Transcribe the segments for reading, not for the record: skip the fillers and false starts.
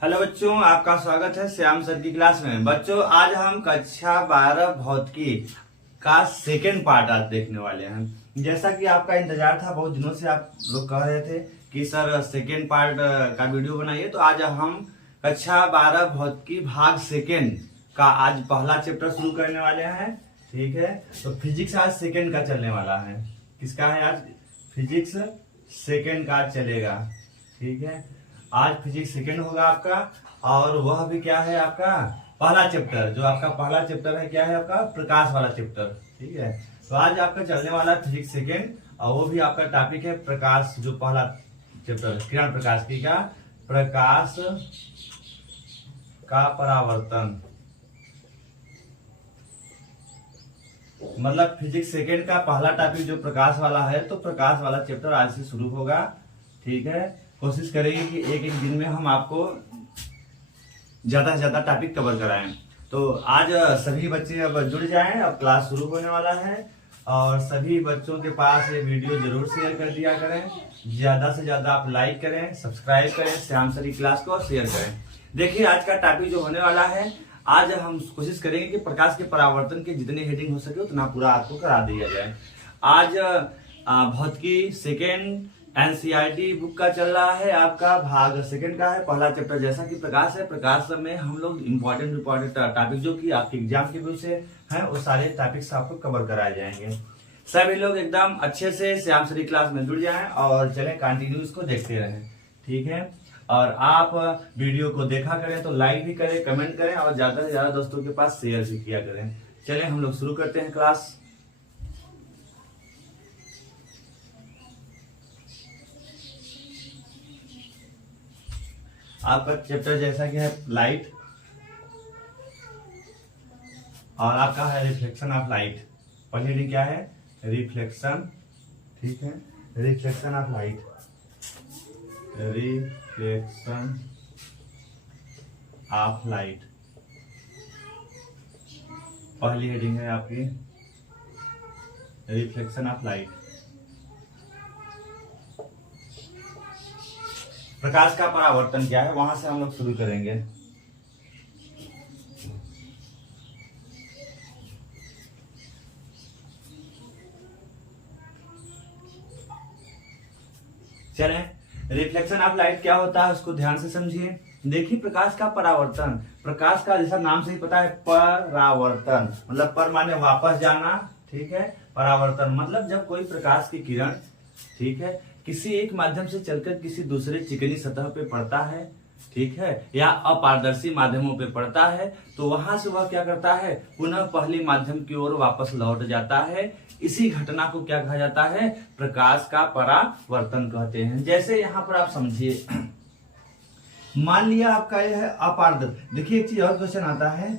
Hello बच्चों, आपका स्वागत है श्याम सर की क्लास में। बच्चों, आज हम कक्षा 12 भौतिकी का सेकेंड पार्ट आज देखने वाले हैं। जैसा कि आपका इंतजार था, बहुत दिनों से आप लोग कह रहे थे कि सर सेकेंड पार्ट का वीडियो बनाइए, तो आज हम कक्षा 12 भौतिकी भाग सेकेंड का आज पहला चैप्टर शुरू करने वाले हैं। ठीक है, तो फिजिक्स आज सेकेंड का चलने वाला है। किसका है आज? फिजिक्स सेकेंड का चलेगा। ठीक है, आज फिजिक्स सेकेंड होगा आपका, और वह भी क्या है आपका पहला चैप्टर। जो आपका पहला चैप्टर है क्या है आपका? प्रकाश वाला चैप्टर। ठीक है, तो आज आपका चलने वाला फिजिक्स सेकेंड, और वो भी आपका टॉपिक है प्रकाश। जो पहला चैप्टर किरण प्रकाश की का प्रकाश का परावर्तन, मतलब फिजिक्स सेकेंड का पहला टॉपिक जो प्रकाश वाला है, तो प्रकाश वाला चैप्टर आज से शुरू होगा। ठीक है, कोशिश करेंगे कि एक एक दिन में हम आपको ज्यादा से ज्यादा टॉपिक कवर कराएं। तो आज सभी बच्चे अब जुड़ जाएं, अब क्लास शुरू होने वाला है, और सभी बच्चों के पास ये वीडियो जरूर शेयर कर दिया करें। ज्यादा से ज्यादा आप लाइक करें, सब्सक्राइब करें श्याम सर की क्लास को, और शेयर करें। देखिए, आज का टॉपिक जो होने वाला है, आज हम कोशिश करेंगे कि प्रकाश के परावर्तन के जितने हेडिंग हो सके उतना पूरा आपको करा दिया जाए। आज भौतिकी सेकेंड एनसीईआरटी बुक का चल रहा है, आपका भाग सेकंड का है, पहला चैप्टर जैसा कि प्रकाश है। प्रकाश में हम लोग इम्पोर्टेंट टॉपिक जो कि आपके एग्जाम के व्यू से हैं, वो सारे टॉपिक्स आपको कवर कराए जाएंगे। सभी लोग एकदम अच्छे से श्याम सर की क्लास में जुड़ जाएं, और चलें कंटिन्यू इसको देखते रहें। ठीक है, और आप वीडियो को देखा करें तो लाइक भी करें, कमेंट करें, और ज्यादा से ज्यादा दोस्तों के पास शेयर भी किया करें। चलें हम लोग शुरू करते हैं क्लास। आपका चैप्टर जैसा कि है लाइट, और आपका है रिफ्लेक्शन ऑफ लाइट। पहली हेडिंग क्या है? रिफ्लेक्शन। ठीक है, reflection of light, reflection of light पहली हेडिंग है आपकी, रिफ्लेक्शन ऑफ लाइट। प्रकाश का परावर्तन क्या है, वहां से हम लोग शुरू करेंगे। चलें, रिफ्लेक्शन ऑफ लाइट क्या होता है उसको ध्यान से समझिए। देखिए, प्रकाश का परावर्तन, प्रकाश का जैसा नाम से ही पता है परावर्तन, मतलब पर माने वापस जाना। ठीक है, परावर्तन मतलब जब कोई प्रकाश की किरण, ठीक है, किसी एक माध्यम से चलकर किसी दूसरे चिकनी सतह पे पड़ता है, ठीक है, या अपारदर्शी माध्यमों पे पड़ता है, तो वहां से वह क्या करता है? पुनः पहले माध्यम की ओर वापस लौट जाता है। इसी घटना को क्या कहा जाता है? प्रकाश का परावर्तन कहते हैं। जैसे यहाँ पर आप समझिए, मान लिया आपका यह है अपारदर्शी। देखिए, एक चीज और क्वेश्चन आता है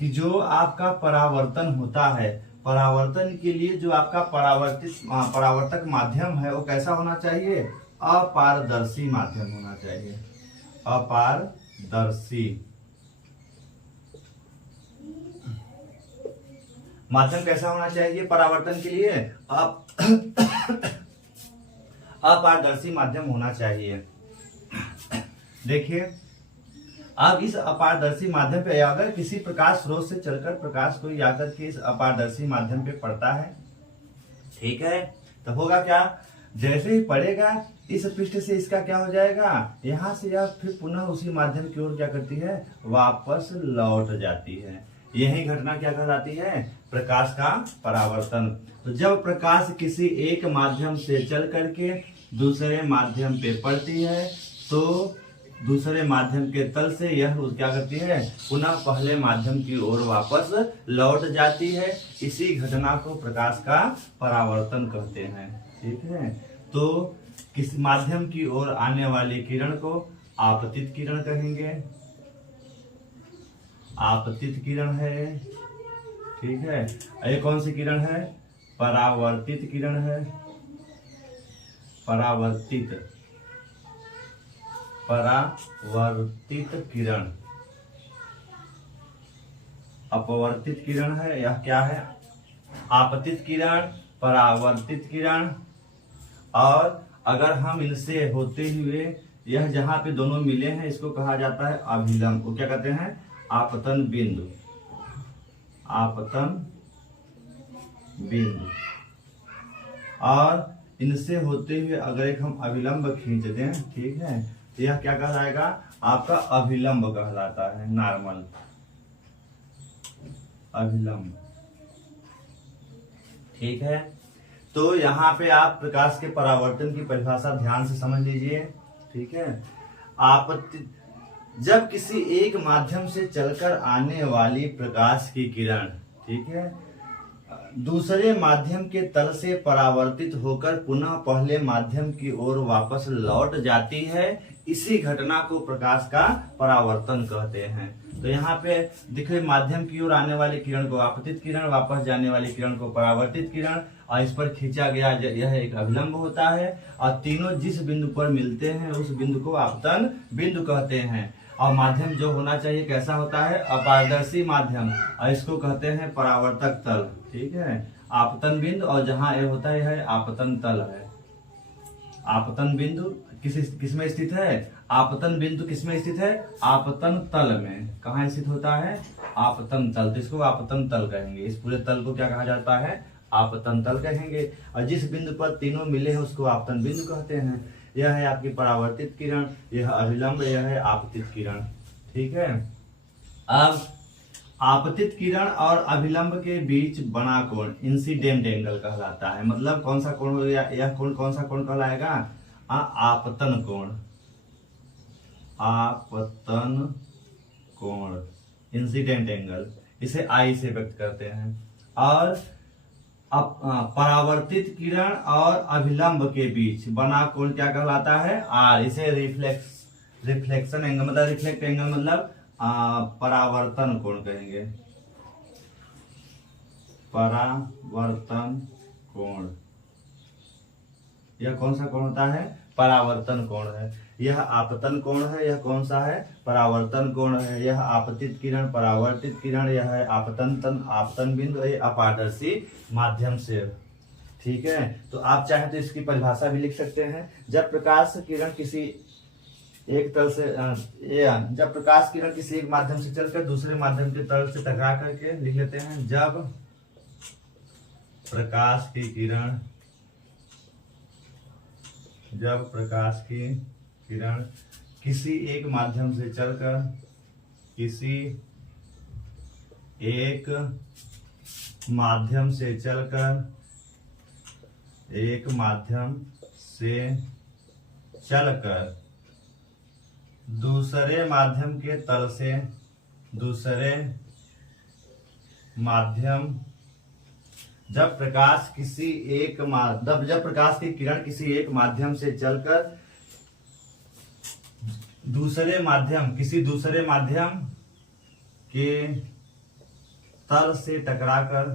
कि जो आपका परावर्तन होता है, परावर्तन के लिए जो आपका परावर्तक माध्यम है वो कैसा होना चाहिए? अपारदर्शी माध्यम होना चाहिए। अपारदर्शी माध्यम कैसा होना चाहिए परावर्तन के लिए? अपारदर्शी माध्यम होना चाहिए। देखिए, अब इस अपारदर्शी माध्यम पे अगर किसी प्रकाश स्रोत से चलकर प्रकाश कोई आकर के इस अपारदर्शी माध्यम पे पड़ता है, ठीक है, तो होगा क्या? जैसे ही पड़ेगा, इस पृष्ठ से इसका क्या हो जाएगा? यहां से यह फिर पुनः उसी माध्यम की ओर क्या करती है? वापस लौट जाती है। यही घटना क्या कहलाती है? प्रकाश का परावर्तन। तो जब प्रकाश किसी एक माध्यम से चल करके दूसरे माध्यम पे पड़ती है, तो दूसरे माध्यम के तल से यह क्या करती है? पुनः पहले माध्यम की ओर वापस लौट जाती है। इसी घटना को प्रकाश का परावर्तन कहते हैं। ठीक है, तो किस माध्यम की ओर आने वाली किरण को आपतित किरण कहेंगे। आपतित किरण है, ठीक है। ये कौन सी किरण है? परावर्तित किरण है। परावर्तित किरण। अपवर्तित किरण है, यह क्या है? आपतित किरण, परावर्तित किरण। और अगर हम इनसे होते हुए यह जहां पे दोनों मिले हैं इसको कहा जाता है अभिलंब। वो क्या कहते हैं? आपतन बिंदु। आपतन बिंदु। और इनसे होते हुए अगर एक हम अभिलंब खींच दें, ठीक है, तो यह क्या कहलाएगा? आपका अभिलंब कहलाता है, नॉर्मल अभिलंब। ठीक है, तो यहाँ पे आप प्रकाश के परावर्तन की परिभाषा ध्यान से समझ लीजिए। ठीक है, जब किसी एक माध्यम से चलकर आने वाली प्रकाश की किरण, ठीक है, दूसरे माध्यम के तल से परावर्तित होकर पुनः पहले माध्यम की ओर वापस लौट जाती है, इसी घटना को प्रकाश का परावर्तन कहते हैं। तो यहाँ पे देखिए, माध्यम की ओर आने वाली किरण को आपतित किरण, वापस जाने वाली किरण को परावर्तित किरण, और इस पर खींचा गया यह एक अभिलंब होता है। और तीनों जिस बिंदु पर मिलते हैं उस बिंदु को आपतन बिंदु कहते हैं। और माध्यम जो होना चाहिए कैसा होता है? अपारदर्शी माध्यम, और इसको कहते हैं परावर्तक तल। ठीक है, आपतन बिंदु, और जहां ये होता है आपतन तल है। आपतन बिंदु किसमें स्थित है? आपतन बिंदु किसमें स्थित है? आपतन तल में। कहाँ स्थित होता है? आपतन तल। तो इसको आपतन तल कहेंगे। इस पूरे तल को क्या कहा जाता है? आपतन तल कहेंगे। और जिस बिंदु पर तीनों मिले हैं उसको आपतन बिंदु कहते हैं। यह है आपकी परावर्तित किरण, यह अभिलंब, यह है आपतित किरण। ठीक है, अब आपतित किरण और अभिलंब के बीच बना कोण इंसिडेंट एंगल कहलाता है। मतलब कौन सा कोण हो गया? यह कोण कौन सा कोण कहलाएगा? आपतन कोण। आपतन कोण, इंसिडेंट एंगल, इसे आई से व्यक्त करते हैं। और परावर्तित किरण और अभिलंब के बीच बना कोण क्या कहलाता है? आर। इसे रिफ्लेक्शन एंगल, मतलब रिफ्लेक्ट एंगल, मतलब परावर्तन कोण कहेंगे। परावर्तन कोण, यह कौन सा कोण होता है? परावर्तन कोण है। यह आपतन कोण है, यह कौन सा है? परावर्तन कोण है। यह आपतित किरण, परावर्तित किरण, यह है आपतन बिंदु, यह अपारदर्शी माध्यम से। ठीक है, तो आप चाहे तो इसकी परिभाषा भी लिख सकते हैं। जब प्रकाश किरण किसी एक तल से जब प्रकाश किरण किसी एक माध्यम से चलकर दूसरे माध्यम के तल से टकरा करके, लिख लेते हैं, जब प्रकाश की किरण किसी एक माध्यम से चलकर किसी एक माध्यम से चलकर दूसरे माध्यम के तल से जब प्रकाश की किरण किसी एक माध्यम से चलकर दूसरे माध्यम के तल से टकराकर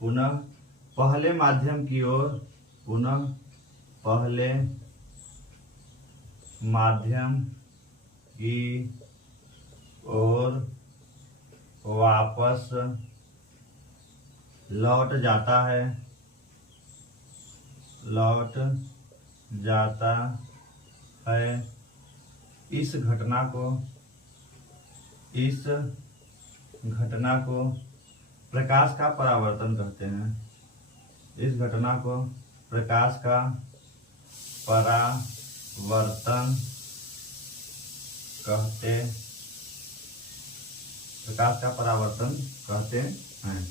पुनः पहले माध्यम की ओर वापस लौट जाता है, इस घटना को प्रकाश का परावर्तन कहते हैं। इस घटना को प्रकाश का परावर्तन कहते हैं।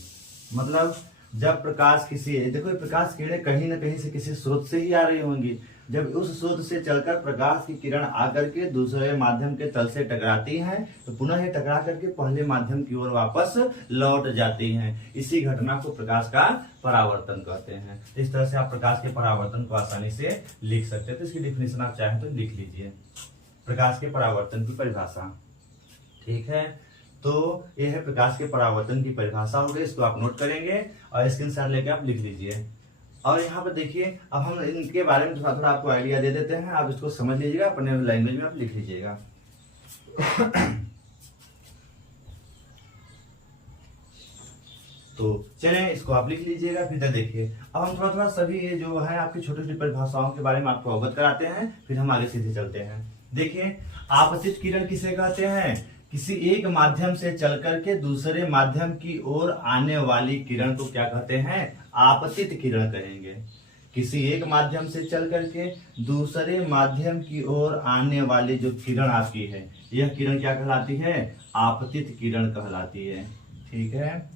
मतलब जब प्रकाश देखो, प्रकाश किरणें कहीं ना कहीं से किसी स्रोत से ही आ रही होंगी। जब उस स्रोत से चलकर प्रकाश की किरण आकर के दूसरे माध्यम के तल से टकराती हैं, तो पुनः ये टकरा करके पहले माध्यम की ओर वापस लौट जाती हैं। इसी घटना को प्रकाश का परावर्तन कहते हैं। इस तरह से आप प्रकाश के परावर्तन को आसानी से लिख सकते हैं। तो इसकी डिफिनेशन आप चाहें तो लिख लीजिए, प्रकाश के परावर्तन की परिभाषा। ठीक है, तो यह है प्रकाश के परावर्तन की परिभाषा हो गई। इसको आप नोट करेंगे और स्क्रीनशॉट लेके आप लिख लीजिए। और यहाँ पर देखिए, अब हम इनके बारे में थोड़ा आपको आइडिया दे देते हैं। आप इसको समझ लीजिएगा, अपने लैंग्वेज में आप लिख लीजिएगा। तो चलें इसको आप लिख लीजिएगा, फिर देखिए। अब हम थोड़ा थोड़ा सभी ये जो है आपकी छोटी छोटी परिभाषाओं के बारे में आपको अवगत कराते हैं, फिर हम आगे सीधे चलते हैं। देखिए, आपतित किरण किसे कहते हैं? किसी एक माध्यम से चल करके दूसरे माध्यम की ओर आने वाली किरण को क्या कहते हैं? आपतित किरण कहेंगे। किसी एक माध्यम से चल करके दूसरे माध्यम की ओर आने वाली जो किरण आपकी है, यह किरण क्या कहलाती है? आपतित किरण कहलाती है। ठीक है।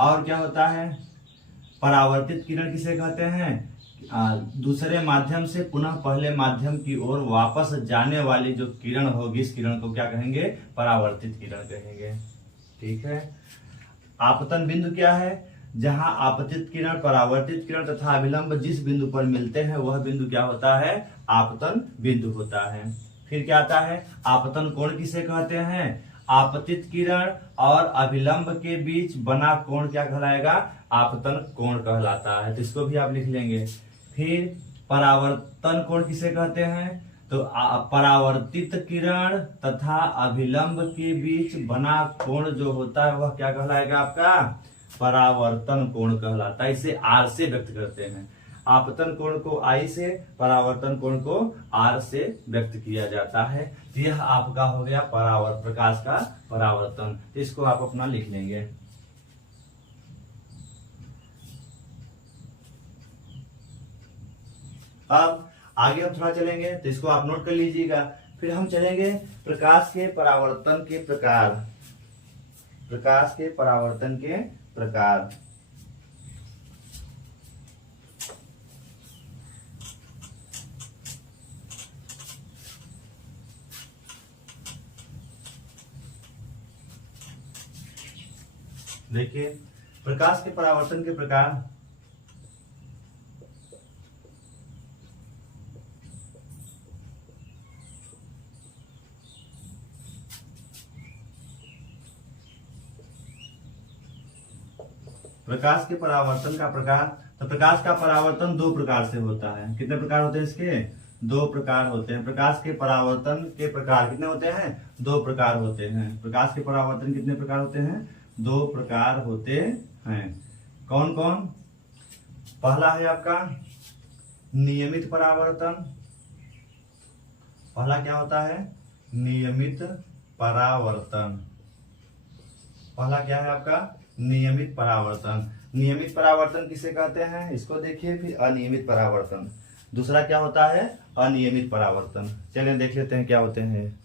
और क्या होता है? परावर्तित किरण किसे कहते हैं? दूसरे माध्यम से पुनः पहले माध्यम की ओर वापस जाने वाली जो किरण होगी, इस किरण को क्या कहेंगे? परावर्तित किरण कहेंगे। ठीक है। आपतन बिंदु क्या है? जहां आपतित किरण, परावर्तित किरण तथा अभिलंब जिस बिंदु पर मिलते हैं वह बिंदु क्या होता है? आपतन बिंदु होता है। फिर क्या आता है? आपतन कोण किसे कहते हैं? आपतित किरण और अभिलंब के बीच बना कोण क्या कहलाएगा? आपतन कोण कहलाता है। तो इसको भी आप लिख लेंगे। फिर परावर्तन कोण किसे कहते हैं? तो परावर्तित किरण तथा अभिलंब के बीच बना कोण जो होता है वह क्या कहलाएगा आपका? परावर्तन कोण कहलाता है। इसे आर से व्यक्त करते हैं। आपतन कोण को आई से, परावर्तन कोण को आर से व्यक्त किया जाता है। तो यह आपका हो गया प्रकाश का परावर्तन। तो इसको आप अपना लिख लेंगे। अब आगे हम थोड़ा चलेंगे, तो इसको आप नोट कर लीजिएगा। फिर हम चलेंगे प्रकाश के परावर्तन के प्रकार। प्रकाश के परावर्तन के प्रकार। देखिए, प्रकाश के परावर्तन के प्रकार। प्रकाश के परावर्तन का प्रकार। तो प्रकाश का परावर्तन दो प्रकार से होता है। कितने प्रकार होते हैं इसके? दो प्रकार होते हैं। प्रकाश के परावर्तन के प्रकार कितने होते हैं? दो प्रकार होते हैं। प्रकाश के परावर्तन कितने प्रकार होते हैं? दो प्रकार होते हैं। कौन कौन? पहला है आपका नियमित परावर्तन। पहला क्या होता है? नियमित परावर्तन। पहला क्या है आपका? नियमित परावर्तन। नियमित परावर्तन किसे कहते हैं? इसको देखिए। फिर अनियमित परावर्तन। दूसरा क्या होता है? अनियमित परावर्तन। चलिए देख लेते हैं क्या होते हैं।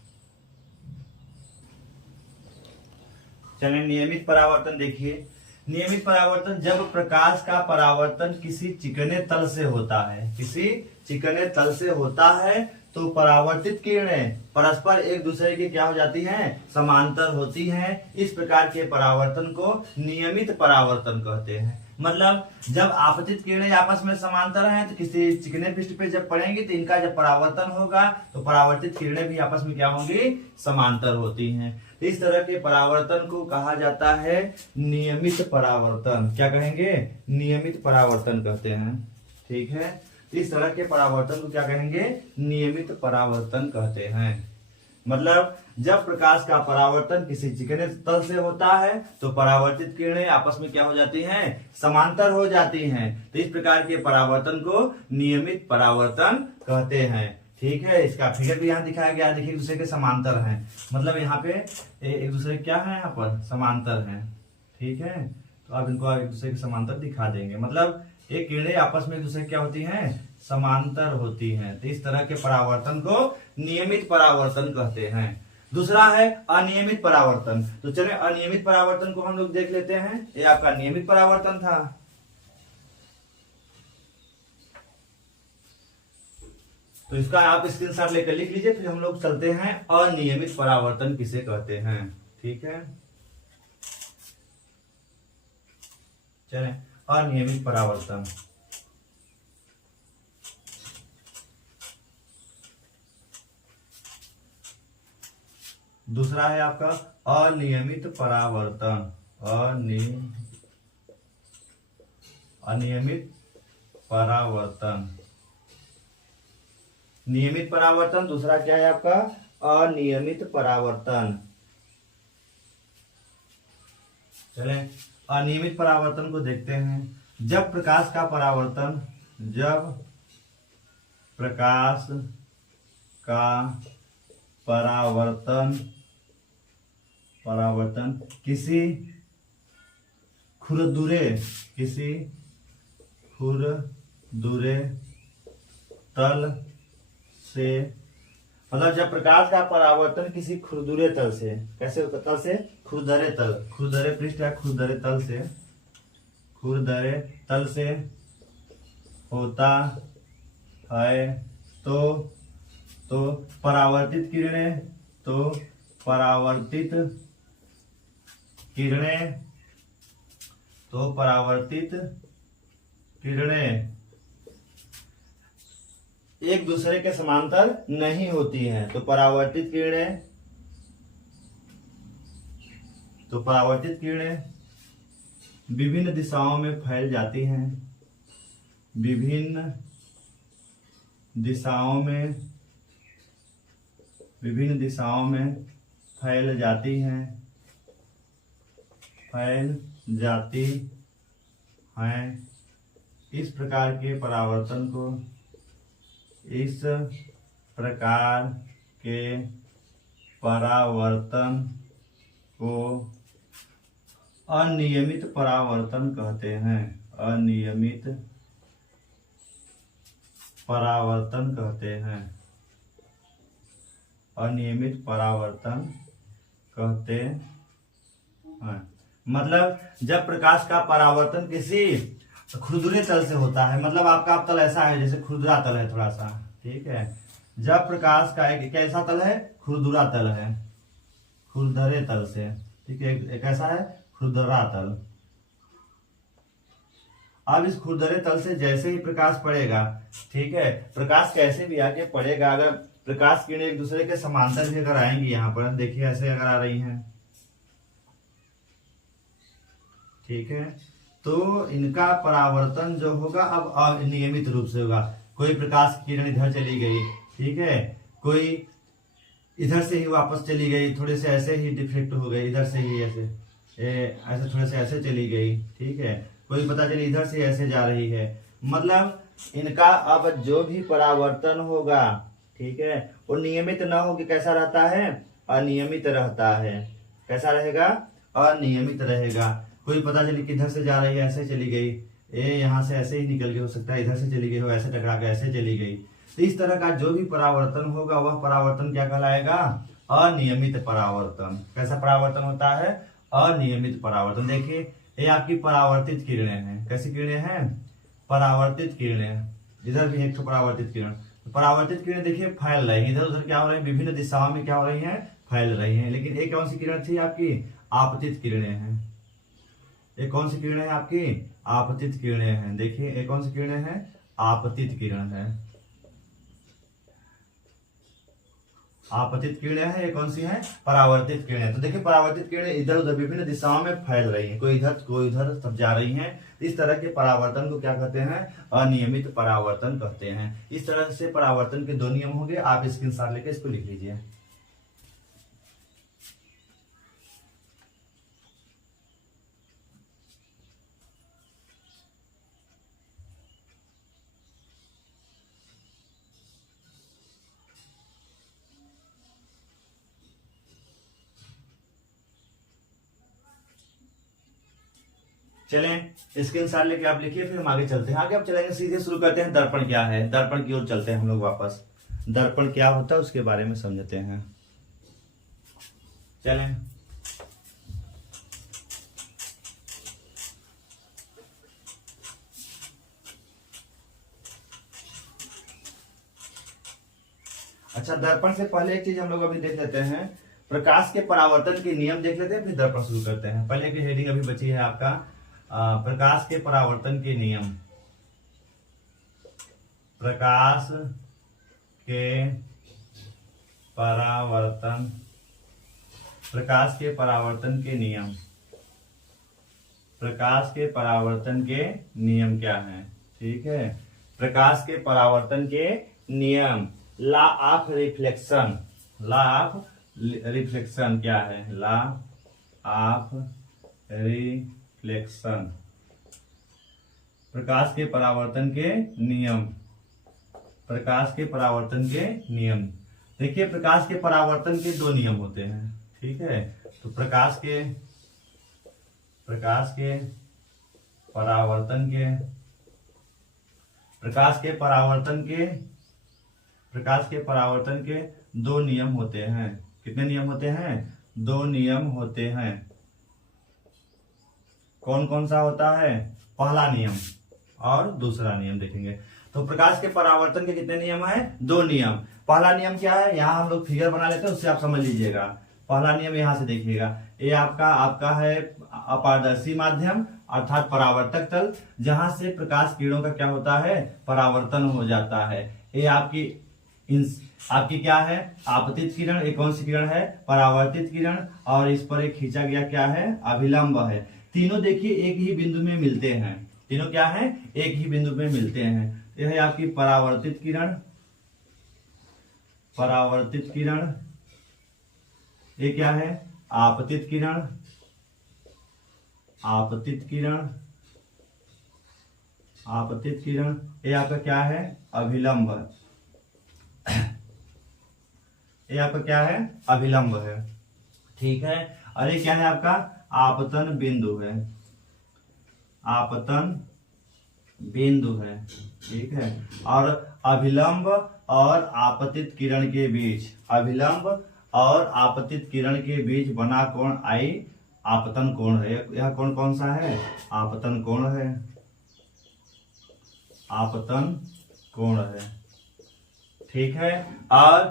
चलिए नियमित परावर्तन देखिए। नियमित परावर्तन जब प्रकाश का परावर्तन किसी चिकने तल से होता है, किसी चिकने तल से होता है, तो परावर्तित किरणें परस्पर एक दूसरे की क्या हो जाती हैं? समांतर होती हैं। इस प्रकार के परावर्तन को नियमित परावर्तन कहते हैं। मतलब जब आपतित किरणें आपस में समांतर हैं तो किसी चिकने पृष्ठ पे जब पड़ेंगी तो इनका जब परावर्तन होगा तो परावर्तित किरणें भी आपस में क्या होंगी? समांतर होती हैं। इस तरह के परावर्तन को कहा जाता है नियमित परावर्तन। क्या कहेंगे? नियमित परावर्तन कहते हैं। ठीक है। इस तरह के परावर्तन को क्या कहेंगे? नियमित परावर्तन कहते हैं। मतलब जब प्रकाश का परावर्तन किसी चिकने तल से होता है तो परावर्तित किरणें आपस में क्या हो जाती हैं? समांतर हो जाती हैं। तो इस प्रकार के परावर्तन को नियमित परावर्तन कहते हैं। ठीक है। इसका फिगर भी यहाँ दिखाया गया। देखिए, एक दूसरे के समांतर हैं। मतलब यहाँ पे एक दूसरे क्या है? यहाँ पर समांतर हैं। ठीक है। तो आप इनको एक दूसरे के समांतर दिखा देंगे। मतलब ये किरणें आपस में एक दूसरे क्या होती हैं? समांतर होती हैं। तो इस तरह के परावर्तन को नियमित परावर्तन कहते हैं। दूसरा है अनियमित परावर्तन। तो चलिए अनियमित परावर्तन को हम लोग देख लेते हैं। ये आपका नियमित परावर्तन था। तो इसका आप स्क्रीनशॉट लेकर लिख लीजिए। फिर हम लोग चलते हैं अनियमित परावर्तन किसे कहते हैं। ठीक है। चलें अनियमित परावर्तन। दूसरा है आपका अनियमित परावर्तन। अनियमित परावर्तन। नियमित परावर्तन। दूसरा क्या है आपका? अनियमित परावर्तन। चलें अनियमित परावर्तन को देखते हैं। जब प्रकाश का परावर्तन किसी खुरदुरे तल से, मतलब जब प्रकाश का परावर्तन किसी खुरदुरे तल से, कैसे तल से, खुरदरे पृष्ठ या खुरदरे तल से होता है तो परावर्तित किरणें एक दूसरे के समांतर नहीं होती हैं। तो परावर्तित किरणें विभिन्न दिशाओं में फैल जाती हैं। विभिन्न दिशाओं में फैल जाती हैं। इस प्रकार के परावर्तन को अनियमित परावर्तन कहते हैं। अनियमित परावर्तन कहते हैं। मतलब जब प्रकाश का परावर्तन किसी खुरदुरे तल से होता है, मतलब आपका तल ऐसा है जैसे खुरदुरा तल है थोड़ा सा, ठीक है। जब प्रकाश का एक कैसा तल है, खुरदुरा तल है, खुरदरे तल से, ठीक है। एक ऐसा है खुरदरा तल। अब इस खुरदरे तल से जैसे ही प्रकाश पड़ेगा, ठीक है, प्रकाश कैसे भी आके पड़ेगा, अगर प्रकाश किरणें एक दूसरे के समांतर भी अगर आएंगी, यहाँ पर देखिए ऐसे अगर आ रही हैं, ठीक है, तो इनका परावर्तन जो होगा अब अनियमित रूप से होगा। कोई प्रकाश की किरण इधर चली गई, ठीक है, कोई इधर से ही वापस चली गई, थोड़े से ऐसे ही डिफ्लेक्ट हो गई, इधर से ही ऐसे थोड़े से ऐसे चली गई, ठीक है, कोई पता चली इधर से ऐसे जा रही है। मतलब इनका अब जो भी परावर्तन होगा, ठीक है, वो नियमित ना हो कि कैसा रहता है, अनियमित रहता है। कैसा रहेगा, अनियमित रहेगा। कोई पता चली कि इधर से जा रही है, ऐसे चली गई, यहाँ से ऐसे ही निकल गई, हो सकता है इधर से चली गई हो, ऐसे टकरा के ऐसे चली गई। तो इस तरह का जो भी परावर्तन होगा वह परावर्तन क्या कहलाएगा, अनियमित परावर्तन। कैसा परावर्तन होता है, अनियमित परावर्तन। देखिए ये आपकी परावर्तित किरणें हैं। कैसी किरणें हैं, परावर्तित किरणें। इधर भी एक तो परावर्तित किरण, परावर्तित किरणें देखिए फैल रही है, इधर उधर क्या हो रही है, विभिन्न दिशाओं में क्या हो रही है, फैल रही है। लेकिन एक कौन सी किरण थी आपकी, आपतित किरणें हैं। एक कौन सी किरणें हैं आपकी, आपतित किरणें हैं। देखिए एक कौन सी किरणें हैं, आपतित किरण है। आपतित किरणें हैं, ये कौन सी हैं, परावर्तित किरणें। तो देखिए परावर्तित किरणें इधर उधर विभिन्न दिशाओं में फैल रही हैं, कोई इधर कोई उधर सब जा रही हैं। इस तरह के परावर्तन को क्या कहते हैं, अनियमित परावर्तन कहते हैं। इस तरह से परावर्तन के दो नियम होंगे, आप स्क्रीनशॉट लेके इसको लिख लीजिए। चलें स्क्रीनशॉट लेके आप लिखिए, फिर हम आगे चलते हैं। आगे अब चलेंगे, सीधे शुरू करते हैं। दर्पण क्या है, दर्पण की ओर चलते हैं हम लोग वापस। दर्पण क्या होता है उसके बारे में समझते हैं। चलें अच्छा, दर्पण से पहले एक चीज हम लोग अभी देख लेते हैं, प्रकाश के परावर्तन के नियम देख लेते हैं, फिर दर्पण शुरू करते हैं। पहले की हेडिंग अभी बची है आपका प्रकाश के परावर्तन के नियम। प्रकाश के परावर्तन, प्रकाश के परावर्तन के नियम। प्रकाश के परावर्तन के नियम क्या है, ठीक है। प्रकाश के परावर्तन के नियम, law of reflection. Law of reflection क्या है, लॉ ऑफ रिफ्लेक्शन रिफ्लेक्शन, प्रकाश के परावर्तन के नियम, प्रकाश के परावर्तन के नियम। देखिए प्रकाश के परावर्तन के दो नियम होते हैं, ठीक है। तो प्रकाश के परावर्तन के दो नियम होते हैं। कितने नियम होते हैं? दो नियम होते हैं। कौन कौन सा होता है? पहला नियम और दूसरा नियम देखेंगे। तो प्रकाश के परावर्तन के कितने नियम हैं? दो नियम। पहला नियम क्या है? यहाँ हम लोग फिगर बना लेते हैं, उससे आप समझ लीजिएगा। पहला नियम यहाँ से देखिएगा, ये आपका है अपारदर्शी माध्यम अर्थात परावर्तक तल, जहां से प्रकाश किरणों का क्या होता है? परावर्तन हो जाता है। ये आपकी क्या है? आपतित किरण। एक कौन सी किरण है? परावर्तित किरण। और इस पर एक खींचा गया क्या है? अभिलंब है। तीनों देखिए एक ही बिंदु में मिलते हैं। तीनों क्या है? एक ही बिंदु में मिलते हैं। यह है आपकी परावर्तित किरण, परावर्तित किरण। ये क्या है? आपतित किरण, आपतित किरण, आपतित किरण। ये आपका क्या है? अभिलंब। ये आपका क्या है? अभिलंब है, ठीक है। और ये क्या है? आपका आपतन बिंदु है, आपतन बिंदु है, ठीक है। और अभिलंब और आपतित किरण के बीच, अभिलंब और आपतित किरण के बीच बना कोण आई आपतन कोण है। यह कोण कौन सा है? आपतन कोण है, आपतन कोण है, ठीक है। और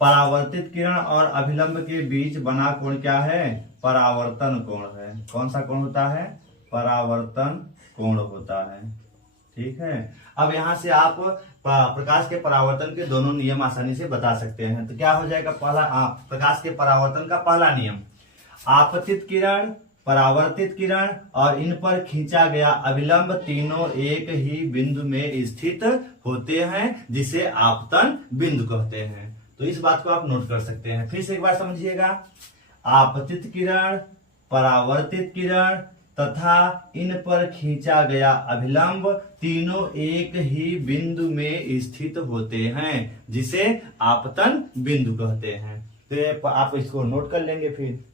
परावर्तित किरण और अभिलंब के बीच बना कोण क्या है? परावर्तन कोण है। कौन सा कोण होता है? परावर्तन कोण होता है, ठीक है। अब यहां से आप प्रकाश के परावर्तन के दोनों नियम आसानी से बता सकते हैं। तो क्या हो जाएगा? पहला प्रकाश के परावर्तन का पहला नियम, आपतित किरण, परावर्तित किरण और इन पर खींचा गया अभिलंब तीनों एक ही बिंदु में स्थित होते हैं, जिसे आपतन बिंदु कहते हैं। तो इस बात को आप नोट कर सकते हैं। फिर से एक बार समझिएगा, आपतित किरण, परावर्तित किरण तथा इन पर खींचा गया अभिलंब तीनों एक ही बिंदु में स्थित होते हैं, जिसे आपतन बिंदु कहते हैं। तो आप इसको नोट कर लेंगे फिर।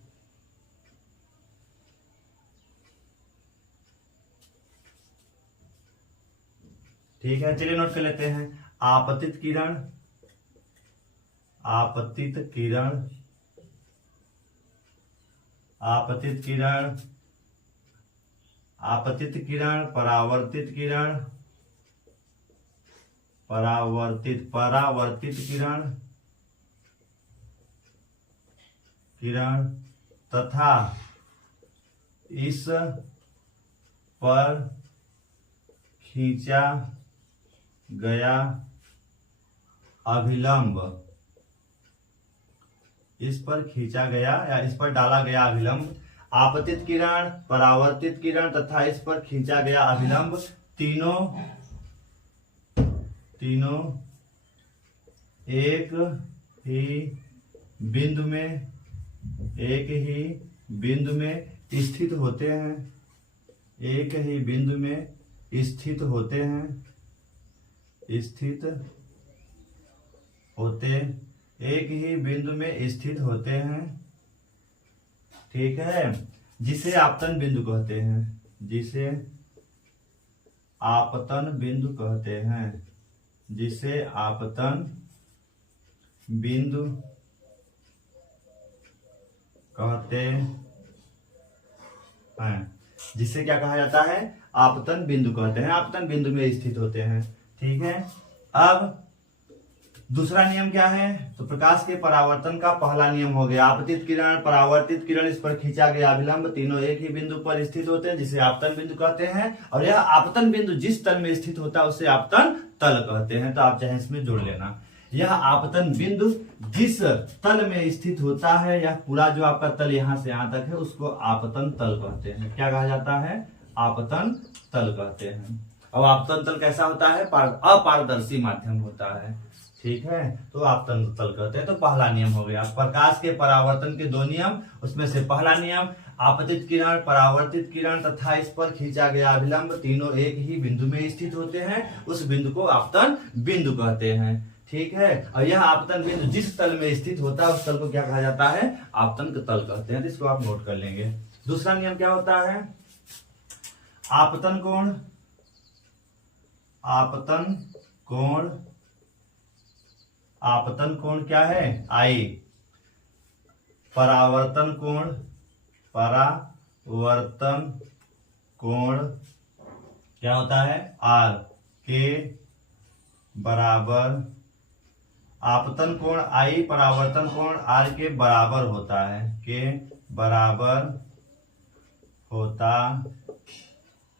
ठीक है, चलिए नोट कर लेते हैं। आपतित किरण, आपतित किरण, आपतित किरण, आपतित किरण, परावर्तित किरण, परावर्तित किरण, किरण तथा इस पर खींचा गया अभिलंब, इस पर खींचा गया या इस पर डाला गया अभिलंब, आपतित किरण, परावर्तित किरण तथा इस पर खींचा गया अभिलंब तीनों एक ही बिंदु में स्थित होते हैं, एक ही बिंदु में स्थित होते हैं, एक ही बिंदु में स्थित होते हैं, ठीक है। जिसे आपतन बिंदु कहते हैं, जिसे आपतन बिंदु कहते हैं, जिसे आपतन बिंदु कहते हैं, जिसे क्या कहा जाता है? आपतन बिंदु कहते हैं, आपतन बिंदु में स्थित होते हैं, ठीक है। अब दूसरा नियम क्या है? तो प्रकाश के परावर्तन का पहला नियम हो गया, आपतित किरण, परावर्तित किरण, इस पर खींचा गया अभिलंब तीनों एक ही बिंदु पर स्थित होते हैं, जिसे आपतन बिंदु कहते हैं। और यह आपतन बिंदु जिस तल में स्थित होता है उसे आपतन तल कहते हैं। तो आप चाहे इसमें जोड़ लेना, यह आपतन बिंदु जिस तल में स्थित होता है, यह पूरा जो आपका तल यहाँ से यहाँ तक है, उसको आपतन तल कहते हैं। क्या कहा जाता है? आपतन तल कहते हैं। अब आपतन तल कैसा होता है? अपारदर्शी माध्यम होता है, ठीक है, तो आपतन तल कहते हैं। तो पहला नियम हो गया प्रकाश के परावर्तन के दो नियम, उसमें से पहला नियम आपतित किरण, परावर्तित किरण तथा इस पर खींचा गया अभिलंब तीनों एक ही बिंदु में स्थित होते हैं, उस बिंदु को आपतन बिंदु कहते हैं। ठीक है, और यह आपतन बिंदु जिस तल में स्थित होता है उस तल को क्या कहा जाता है, आपतन तल कहते हैं। तो इसको आप नोट कर लेंगे। दूसरा नियम क्या होता है, आपतन कोण, आपतन कोण, आपतन कोण क्या है आई, परावर्तन कोण, परावर्तन कोण क्या होता है आर के बराबर, आपतन कोण आई परावर्तन कोण आर के बराबर होता है, के बराबर होता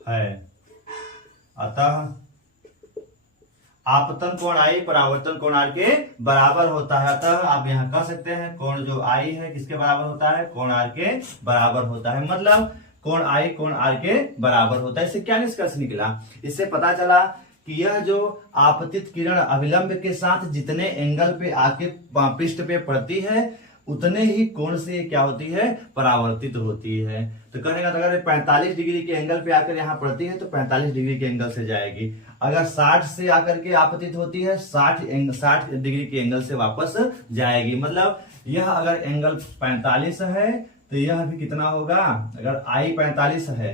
है। अतः आपतन कोण आई परावर्तन कोण आर के बराबर होता है, अतः आप यहां कह सकते हैं कोण जो आई है किसके बराबर होता है, कोण आर के बराबर होता है। मतलब कोण आई कोण आर के बराबर होता है। इससे क्या निष्कर्ष निकला, इससे पता चला कि यह जो आपतित किरण अभिलंब के साथ जितने एंगल पे आके पृष्ठ पे पड़ती है उतने ही कोण से क्या होती है, परावर्तित होती है। तो कहने का अगर 45 डिग्री के एंगल पे आकर यहाँ पड़ती है तो 45 डिग्री के एंगल से जाएगी। अगर 60 से आकर के आपतित होती है 60 डिग्री के एंगल से वापस जाएगी। मतलब यह अगर एंगल 45 है तो यह भी कितना होगा, अगर आई 45 है,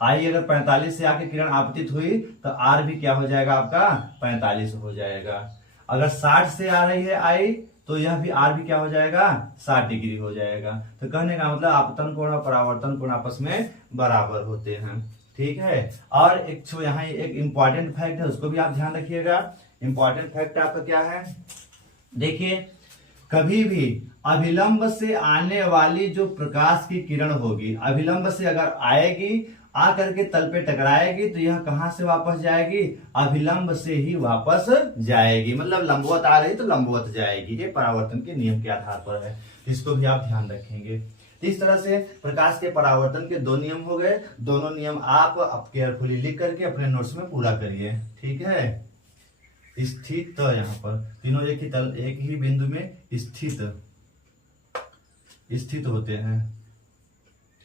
आई अगर 45 से आके किरण आपतित हुई तो आर भी क्या हो जाएगा आपका 45 हो जाएगा। अगर 60 से आ रही है आई तो यह भी आर भी क्या हो जाएगा 60 डिग्री हो जाएगा। तो कहने का मतलब आपतन कोण और परावर्तन कोण आपस में बराबर होते हैं। ठीक है, और एक यहाँ एक इंपॉर्टेंट फैक्ट है उसको भी आप ध्यान रखिएगा। इंपॉर्टेंट फैक्ट आपका क्या है, देखिए कभी भी अभिलंब से आने वाली जो प्रकाश की किरण होगी, अभिलंब से अगर आएगी आकर के तल पे टकराएगी तो यह कहां से वापस जाएगी, अभिलंब से ही वापस जाएगी। मतलब लंबवत आ रही तो लंबवत जाएगी, ये परावर्तन के नियम के आधार पर है। इसको भी आप ध्यान रखेंगे। इस तरह से प्रकाश के परावर्तन के दो नियम हो गए। दोनों नियम आप केयरफुली लिख करके अपने नोट्स में पूरा करिए। ठीक है, स्थित तो यहाँ पर तीनों एक ही बिंदु में स्थित होते हैं।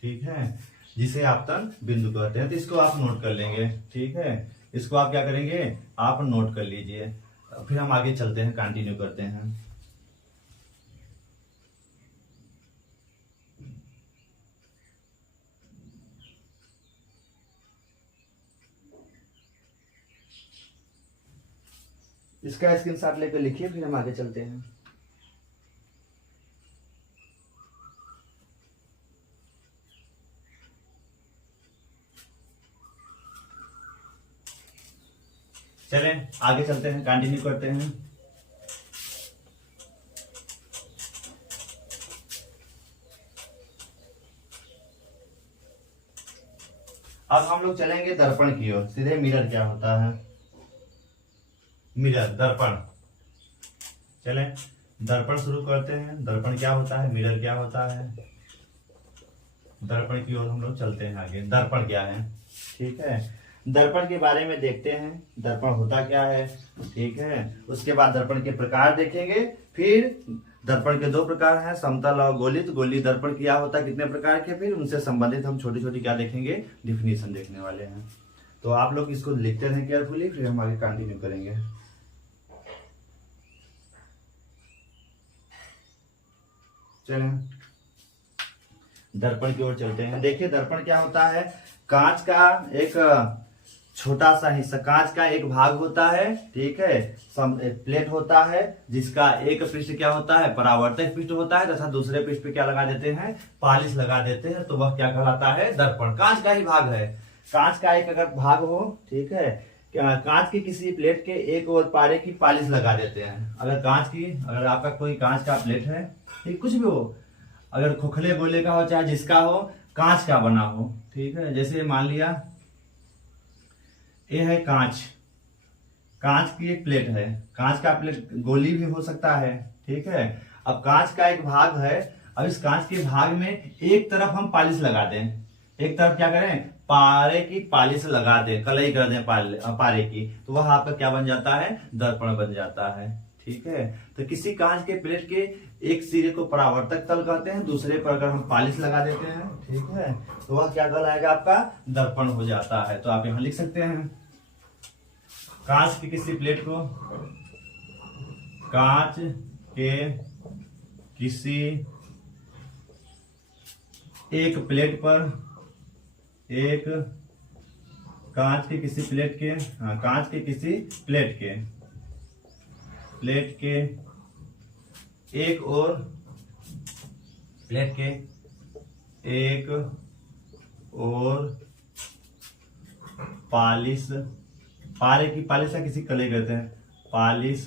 ठीक है, जिसे आपतन बिंदु कहते हैं। तो इसको आप नोट कर लेंगे। ठीक है, इसको आप क्या करेंगे, आप नोट कर लीजिए। फिर हम आगे चलते हैं, कंटिन्यू करते हैं। इसका स्क्रीनशॉट लेकर लिखिए, फिर हम आगे चलते हैं। चलें आगे चलते हैं, कंटिन्यू करते हैं। अब हम लोग चलेंगे दर्पण की ओर। सीधे मिरर क्या होता है, मिरर दर्पण। चलें दर्पण शुरू करते हैं। दर्पण क्या होता है, मिरर क्या होता है, दर्पण की ओर हम लोग चलते हैं आगे। दर्पण क्या है, ठीक है, दर्पण के बारे में देखते हैं, दर्पण होता क्या है। ठीक है, उसके बाद दर्पण के प्रकार देखेंगे। फिर दर्पण के दो प्रकार हैं, समतल और गोलित। गोली दर्पण क्या होता है, कितने प्रकार के, फिर उनसे संबंधित हम छोटी छोटी क्या देखेंगे, डिफिनीशन देखने वाले हैं। तो आप लोग इसको लिखते रहें केयरफुली, फिर हम आगे कंटिन्यू करेंगे। चलें दर्पण की ओर चलते हैं। देखिए दर्पण क्या होता है, कांच का एक छोटा सा हिस्सा, कांच का एक भाग होता है। ठीक है, प्लेट होता है जिसका एक पृष्ठ क्या होता है, परावर्तक पृष्ठ होता है तथा दूसरे पृष्ठ पे क्या लगा देते हैं, पॉलिश लगा देते हैं। तो वह क्या कहलाता है, दर्पण। कांच का ही भाग है, कांच का एक अगर भाग हो, ठीक है, कांच की किसी प्लेट के एक और पारे की पॉलिश लगा देते हैं। अगर आपका कोई कांच का प्लेट है, ठीक, कुछ भी हो, अगर खोखले गोले का हो चाहे जिसका हो, कांच का बना हो, ठीक है, जैसे मान लिया ये है कांच, कांच की एक प्लेट है, कांच का प्लेट गोली भी हो सकता है। ठीक है, अब कांच का एक भाग है, अब इस कांच के भाग में एक तरफ हम पॉलिश लगा दें, एक तरफ क्या करें, पारे की पॉलिश लगा दें, कलई कर दें पारे की, तो वह आपका क्या बन जाता है, दर्पण बन जाता है। ठीक है। तो किसी कांच के प्लेट के एक सिरे को परावर्तक तल कहते हैं, दूसरे पर अगर हम पॉलिश लगा देते हैं, ठीक है, तो वह क्या कहलाएगा, आपका दर्पण हो जाता है। तो आप यहां लिख सकते हैं कांच के किसी प्लेट को, कांच के किसी एक प्लेट पर, एक कांच के किसी प्लेट के, कांच के किसी प्लेट के एक और, प्लेट के एक और पॉलिश, पारे की पॉलिश या किसी कले कहते हैं, पॉलिश,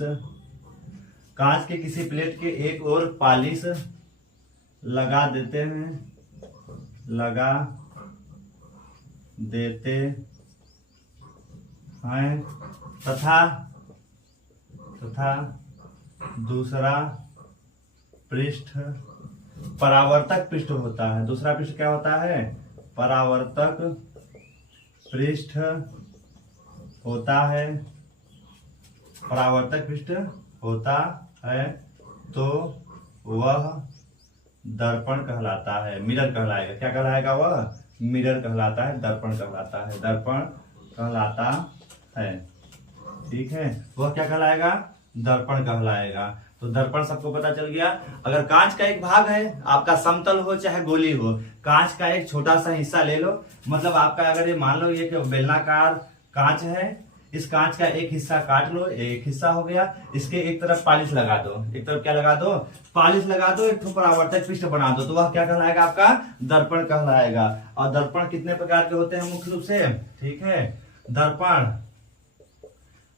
कांच के किसी प्लेट के एक और पॉलिश लगा देते हैं, लगा देते हैं, तथा दूसरा पृष्ठ परावर्तक पृष्ठ होता है। दूसरा पृष्ठ क्या होता है, परावर्तक पृष्ठ होता है, परावर्तक पृष्ठ होता है, तो वह दर्पण कहलाता है, मिरर कहलाएगा। क्या कहलाएगा, वह मिरर कहलाता है, दर्पण कहलाता है, दर्पण कहलाता है, ठीक है। वह क्या कहलाएगा, दर्पण कहलाएगा। तो दर्पण सबको पता चल गया। अगर कांच का एक भाग है, आपका समतल हो चाहे गोली हो, कांच का एक छोटा सा हिस्सा ले लो, मतलब आपका अगर ये मान लो ये बेलनाकार कांच है, इस कांच का एक हिस्सा काट लो, एक हिस्सा हो गया, इसके एक तरफ पॉलिश लगा दो, एक तरफ क्या लगा दो, पॉलिश लगा दो, एक परावर्तक पृष्ठ बना दो, तो वह क्या कहलाएगा, आपका दर्पण कहलाएगा। और दर्पण कितने प्रकार के होते हैं मुख्य रूप से, ठीक है।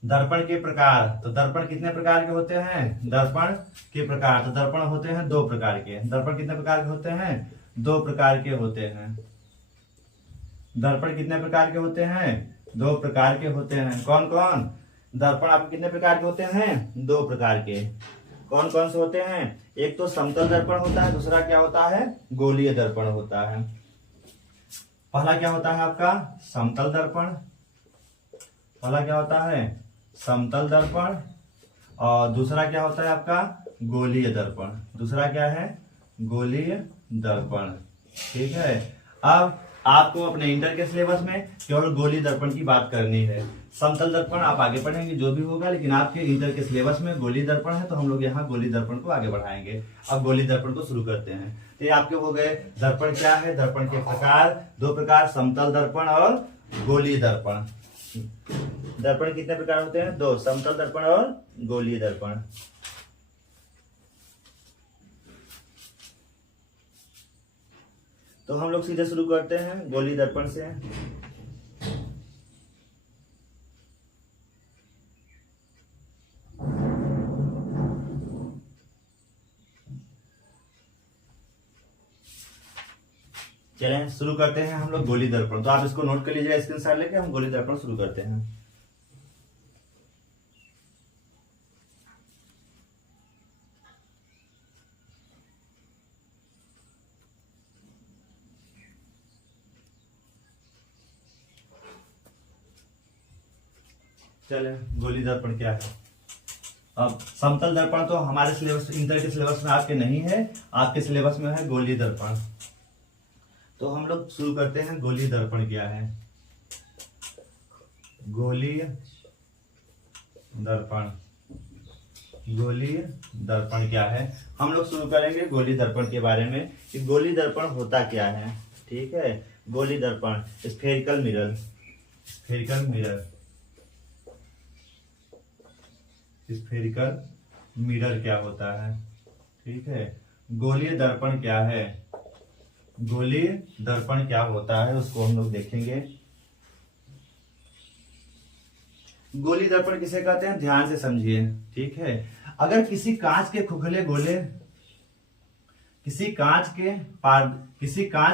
दर्पण के प्रकार, तो दर्पण कितने प्रकार के होते हैं, दर्पण के प्रकार, तो दर्पण होते हैं 2 प्रकार के। दर्पण कितने प्रकार के होते हैं, 2 प्रकार के होते हैं। दर्पण कितने प्रकार के होते हैं, 2 प्रकार के होते हैं। कौन कौन, दर्पण आपके कितने प्रकार के होते हैं, 2 प्रकार के। कौन कौन से होते हैं, एक तो समतल दर्पण होता है, दूसरा क्या होता है, गोलीय दर्पण होता है। पहला क्या होता है आपका, समतल दर्पण, पहला क्या होता है, समतल दर्पण, और दूसरा क्या होता है आपका, गोलीय दर्पण। दूसरा क्या है, गोलीय दर्पण, ठीक है। अब आपको अपने इंटर के सिलेबस में केवल गोलीय दर्पण की बात करनी है। समतल दर्पण आप आगे पढ़ेंगे जो भी होगा, लेकिन आपके इंटर के सिलेबस में गोलीय दर्पण है, तो हम लोग यहाँ गोलीय दर्पण को आगे बढ़ाएंगे। अब गोलीय दर्पण को शुरू करते हैं। तो ये आपके हो गए दर्पण क्या है, दर्पण के प्रकार, 2 प्रकार, समतल दर्पण और गोलीय दर्पण। दर्पण कितने प्रकार होते हैं, 2, समतल दर्पण और गोलीय दर्पण। तो हम लोग सीधे शुरू करते हैं गोलीय दर्पण से। चलें शुरू करते हैं हम लोग गोलीय दर्पण। तो आप इसको नोट कर लीजिए स्क्रीनशॉट लेके, हम गोलीय दर्पण शुरू करते हैं। चले, गोलीय दर्पण क्या है। अब समतल दर्पण तो हमारे सिलेबस, इंटर के सिलेबस में आपके नहीं है, आपके सिलेबस में है गोलीय दर्पण। तो हम लोग शुरू करते हैं गोलीय दर्पण क्या है। गोलीय दर्पण, गोलीय दर्पण क्या है, हम लोग शुरू करेंगे गोलीय दर्पण के बारे में कि गोलीय दर्पण होता क्या है, ठीक है। गोलीय दर्पण, spherical mirror, spherical mirror, spherical mirror क्या होता है, ठीक है। गोलीय दर्पण क्या है, गोलीय दर्पण क्या होता है उसको हम लोग देखेंगे। गोलीय दर्पण किसे कहते हैं, ध्यान से समझिए, ठीक है। अगर किसी कांच के खोखले गोले, किसी कांच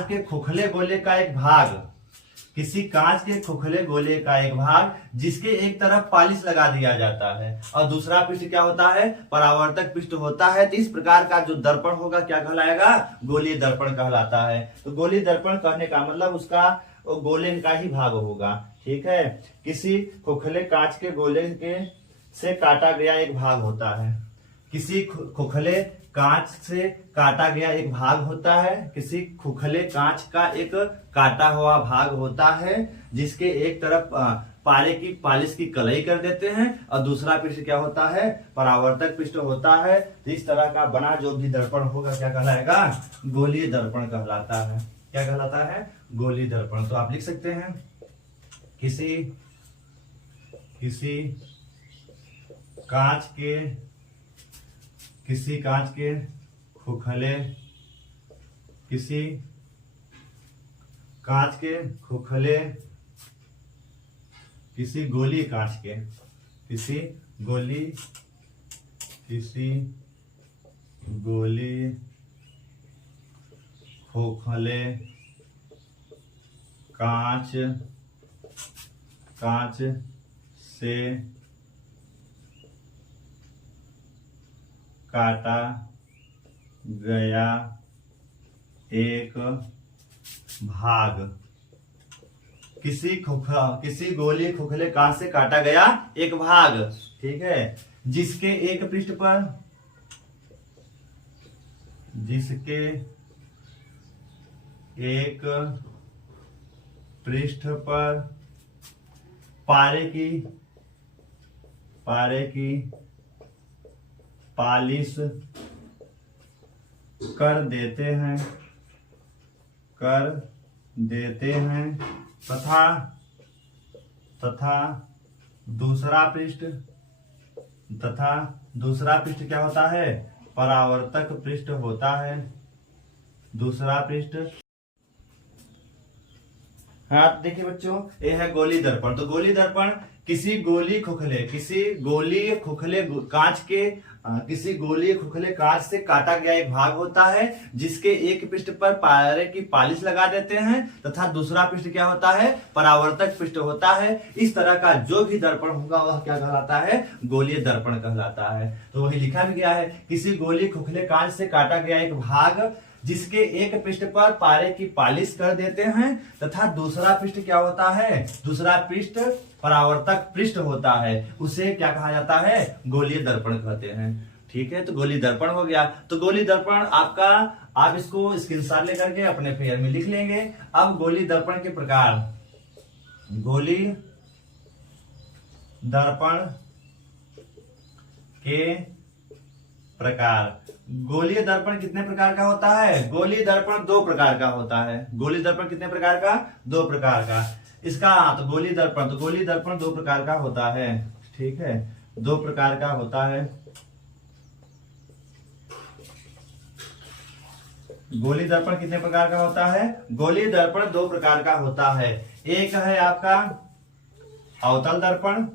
के खोखले गोले का एक भाग, किसी कांच के खोखले गोले का एक भाग जिसके एक तरफ पॉलिश लगा दिया जाता है और दूसरा पृष्ठ क्या होता है, परावर्तक पृष्ठ होता है, तो इस प्रकार का जो दर्पण होगा क्या कहलाएगा, गोलीय दर्पण कहलाता है। तो गोलीय दर्पण कहने का मतलब उसका गोले का ही भाग होगा, ठीक है। किसी खोखले कांच के गोले के से काटा गया एक भाग होता है। किसी खोखले कांच से काटा गया एक भाग होता है। किसी खोखले कांच का एक काटा हुआ भाग होता है जिसके एक तरफ पारे की पालिश की कलई कर देते हैं और दूसरा पृष्ठ क्या होता है, परावर्तक पृष्ठ होता है। तो इस तरह का बना जो भी दर्पण होगा क्या कहलाएगा, गोलीय दर्पण कहलाता है। क्या कहलाता है, गोलीय दर्पण। तो आप लिख सकते हैं किसी कांच के खोखले किसी गोली खोखले कांच से काटा गया एक भाग। किसी गोली खोखले कांच से काटा गया एक भाग, ठीक है, जिसके एक पृष्ठ पर पारे की पालिश कर देते हैं तथा दूसरा पृष्ठ क्या होता है, परावर्तक पृष्ठ होता है। दूसरा पृष्ठ, हाँ देखिए बच्चों, ये है गोली दर्पण। तो गोली दर्पण किसी गोली खोखले कांच से काटा गया एक भाग होता है जिसके एक पृष्ठ पर पारे की पालिश लगा देते हैं तथा दूसरा पृष्ठ क्या होता है, परावर्तक पृष्ठ होता है। इस तरह का जो भी दर्पण होगा वह क्या कहलाता है, गोलीय दर्पण कहलाता है। तो वही लिखा भी गया है, किसी गोली खोखले कांच से काटा गया एक भाग जिसके एक पृष्ठ पर पारे की पालिश कर देते हैं तथा दूसरा पृष्ठ क्या होता है, दूसरा पृष्ठ परावर्तक पृष्ठ होता है, उसे क्या कहा जाता है, गोलीय दर्पण कहते हैं। ठीक है, तो गोलीय दर्पण हो गया। तो गोलीय दर्पण आपका, आप इसको स्क्रीनशॉट लेकर के अपने पेयर में लिख लेंगे। अब गोलीय दर्पण के प्रकार, गोलीय दर्पण के प्रकार। गोलीय दर्पण कितने प्रकार का होता है, गोलीय दर्पण 2 प्रकार का होता है। गोलीय दर्पण कितने प्रकार का, 2 प्रकार का। इसका तो गोलीय दर्पण 2 प्रकार का होता है। ठीक है, 2 प्रकार का होता है। गोलीय दर्पण कितने प्रकार का होता है, गोलीय दर्पण 2 प्रकार का होता है। एक है आपका अवतल दर्पण,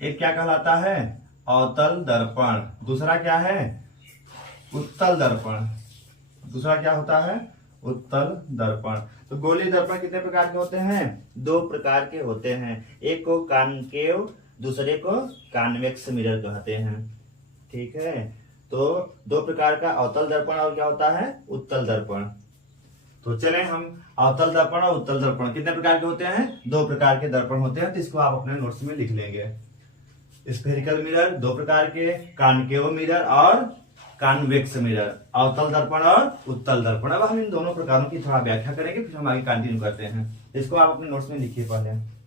एक क्या कहलाता है, अवतल दर्पण। दूसरा क्या है, उत्तल दर्पण। दूसरा क्या होता है, उत्तल दर्पण। तो गोलीय दर्पण कितने प्रकार के होते हैं, 2 प्रकार के होते हैं। एक को कॉनकेव, दूसरे को कॉन्वेक्स मिरर कहते हैं। ठीक है, तो 2 प्रकार का अवतल दर्पण और क्या होता है, उत्तल दर्पण। तो चलें हम अवतल दर्पण और उत्तल दर्पण कितने प्रकार के होते हैं, 2 प्रकार के दर्पण होते हैं। तो इसको आप अपने नोट्स में लिख लेंगे। स्फेरिकल मिरर 2 प्रकार के, कॉनकेव मिरर और कॉन्वेक्स मिरर, अवतल दर्पण और उत्तल दर्पण। अब हम इन दोनों प्रकारों की थोड़ा व्याख्या करेंगे, फिर हम आगे कंटिन्यू करते हैं। इसको आप अपने नोट्स में लिखिए पहले।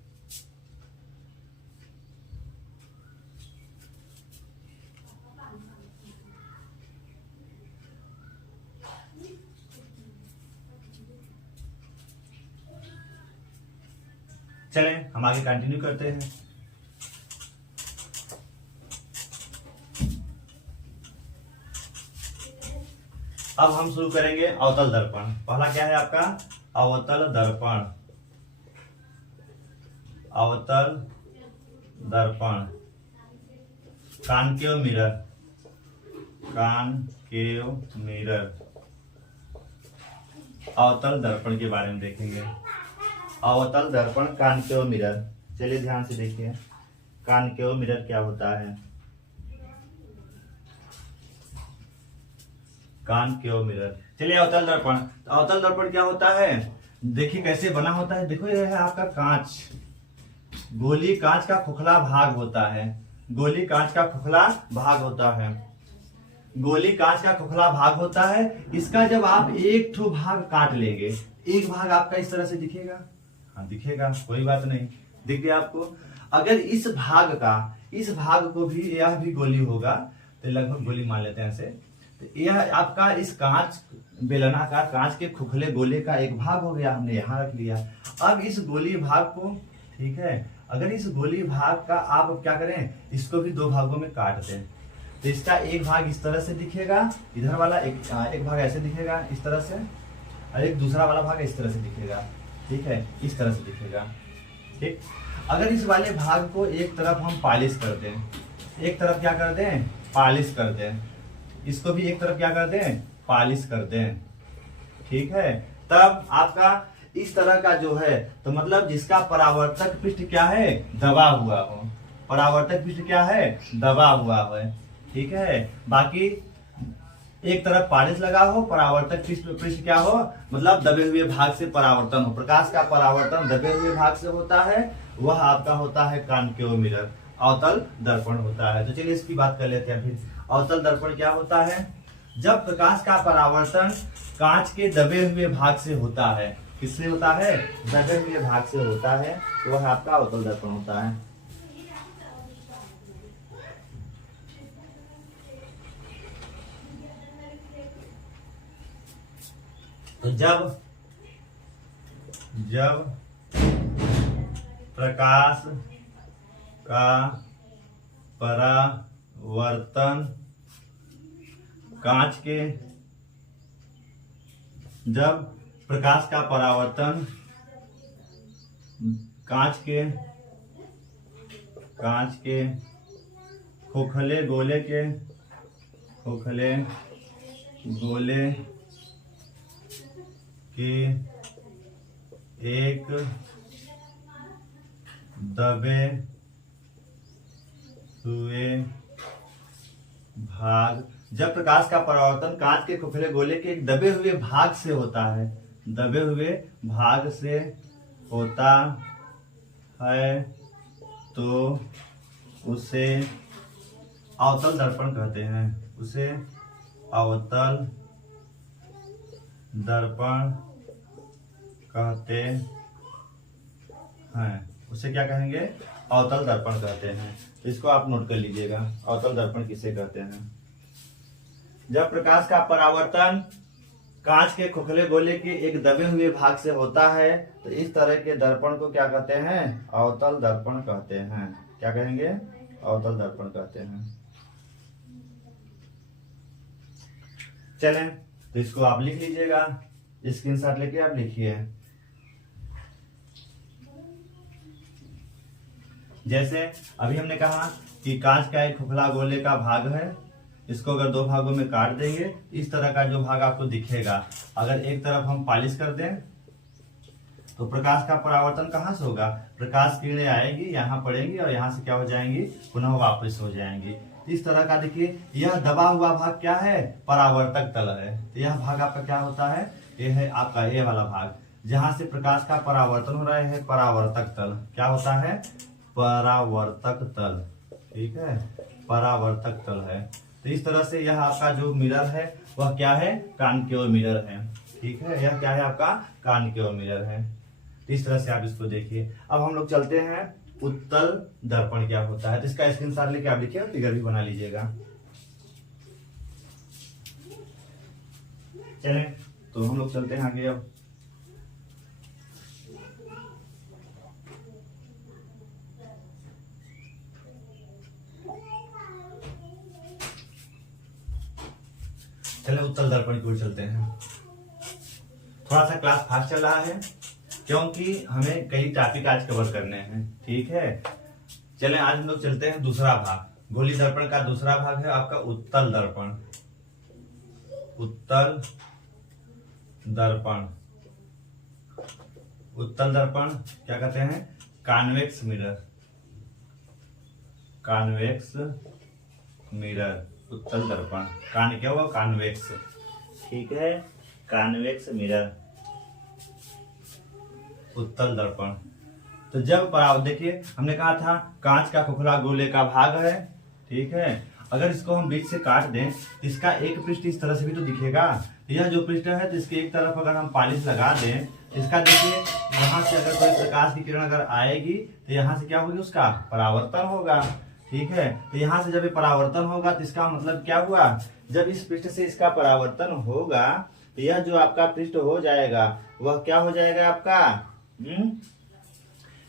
चलें हम आगे कंटिन्यू करते हैं। अब हम शुरू करेंगे अवतल दर्पण। पहला क्या है आपका, अवतल दर्पण। अवतल दर्पण, कॉनकेव मिरर, कॉनकेव मिरर। अवतल दर्पण के बारे में देखेंगे। अवतल दर्पण, कॉनकेव मिरर। चलिए ध्यान से देखिए, कॉनकेव मिरर क्या होता है। Concave mirror. चलिए अवतल दर्पण। अवतल दर्पण क्या होता है, देखिए कैसे बना होता है। देखो यह है आपका कांच, गोली कांच का खोखला भाग होता है। गोली कांच का खोखला भाग होता है। गोली कांच का खोखला भाग होता है। इसका जब आप एक ठो भाग काट लेंगे, एक भाग आपका इस तरह से दिखेगा। हाँ दिखेगा, कोई बात नहीं, दिख गया आपको। अगर इस भाग को भी, यह भी गोली होगा तो लगभग गोली मान लेते हैं ऐसे, तो यह आपका इस कांच बेलनाकार कांच के खोखले गोले का एक भाग हो गया, हमने यहाँ रख लिया। अब इस गोली भाग को, ठीक है, अगर इस गोली भाग का आप क्या करें, इसको भी दो भागों में काट दें, तो इसका एक भाग इस तरह से दिखेगा, इधर वाला एक भाग ऐसे दिखेगा इस तरह से, और एक दूसरा वाला भाग इस तरह से दिखेगा, ठीक है, इस तरह से दिखेगा। ठीक, अगर इस वाले भाग को एक तरफ हम पॉलिश कर दें, एक तरफ क्या कर दें, पॉलिश कर दें, इसको भी एक तरफ क्या कर दें, पॉलिश कर दें, ठीक है, तब आपका इस तरह का जो है, तो मतलब जिसका परावर्तक पृष्ठ क्या है, दबा हुआ हो, परावर्तक पृष्ठ क्या है, दबा हुआ है, ठीक है। बाकी एक तरफ पॉलिश लगा हो, परावर्तक पृष्ठ क्या हो, मतलब दबे हुए भाग से परावर्तन हो। प्रकाश का परावर्तन दबे हुए भाग से होता है, वह आपका होता है कॉनकेव मिरर, अवतल दर्पण होता है। तो चलिए इसकी बात कर लेते हैं फिर। अवतल दर्पण क्या होता है, जब प्रकाश का परावर्तन कांच के दबे हुए भाग से होता है, किससे होता है, दबे हुए भाग से होता है, तो वह आपका अवतल दर्पण होता है। तो जब प्रकाश का परावर्तन कांच के, जब प्रकाश का परावर्तन कांच के खोखले गोले के एक दबे हुए भाग, जब प्रकाश का परावर्तन कांच के खोखले गोले के एक दबे हुए भाग से होता है, दबे हुए भाग से होता है, तो उसे अवतल दर्पण कहते हैं, उसे अवतल दर्पण कहते हैं। उसे क्या कहेंगे, अवतल दर्पण कहते हैं। तो इसको आप नोट कर लीजिएगा, अवतल दर्पण किसे कहते हैं। जब प्रकाश का परावर्तन कांच के खोखले गोले के एक दबे हुए भाग से होता है, तो इस तरह के दर्पण को क्या कहते हैं, अवतल दर्पण कहते हैं। क्या कहेंगे, अवतल दर्पण कहते हैं। चलें, तो इसको आप लिख लीजिएगा, स्क्रीनशॉट लेके आप लिखिए। जैसे अभी हमने कहा कि कांच का एक खोखला गोले का भाग है, इसको अगर दो भागों में काट देंगे, इस तरह का जो भाग आपको दिखेगा, अगर एक तरफ हम पॉलिश कर दें, तो प्रकाश का परावर्तन कहां से होगा, प्रकाश किरणें आएगी, यहाँ पड़ेंगी और यहाँ से क्या हो जाएंगी, पुनः वापस हो जाएंगी। इस तरह का देखिए, यह दबा हुआ भाग क्या है, परावर्तक तल है। तो यह भाग आपका क्या होता है, यह है आपका ये वाला भाग, जहां से प्रकाश का परावर्तन हो रहा है, परावर्तक तल। क्या होता है, परावर्तक तल, ठीक है, परावर्तक तल है। तो इस तरह से यह आपका जो मिरर है वह क्या है, कॉनकेव मिरर है, ठीक है, यह क्या है आपका कॉनकेव मिरर है। तो इस तरह से आप इसको देखिए। अब हम लोग चलते हैं उत्तल दर्पण क्या होता है, तो इसका स्क्रीनशॉट लेके आप लिखिए, फिगर भी बना लीजिएगा। चलें, तो हम लोग चलते हैं आगे। अब चलें उत्तल दर्पण की ओर चलते हैं। थोड़ा सा क्लास फास्ट चल रहा है क्योंकि हमें कई टॉपिक आज कवर करने हैं, ठीक है। चलें, आज हम लोग चलते हैं दूसरा भाग। गोली दर्पण का दूसरा भाग है आपका उत्तल दर्पण। उत्तल दर्पण, उत्तल दर्पण क्या कहते हैं, कॉन्वेक्स मिरर, कॉन्वेक्स मिरर, उत्तल दर्पण। कान क्या हुआ, कॉन्वेक्स, ठीक है, कॉन्वेक्स मिरर, उत्तल दर्पण। तो जब देखिए हमने कहा था कांच का खोखला गोले का भाग है, ठीक है। अगर इसको हम बीच से काट दें तो इसका एक पृष्ठ इस तरह से भी तो दिखेगा। यह जो पृष्ठ है तो इसके एक तरफ अगर हम पॉलिश लगा दें, इसका देखिए यहाँ से अगर कोई प्रकाश की किरण अगर आएगी तो यहाँ से क्या होगी, उसका परावर्तन होगा, ठीक है। तो यहाँ से जब ये परावर्तन होगा तो इसका मतलब क्या हुआ, जब इस पृष्ठ से इसका परावर्तन होगा तो यह जो आपका पृष्ठ हो जाएगा वह क्या हो जाएगा आपका,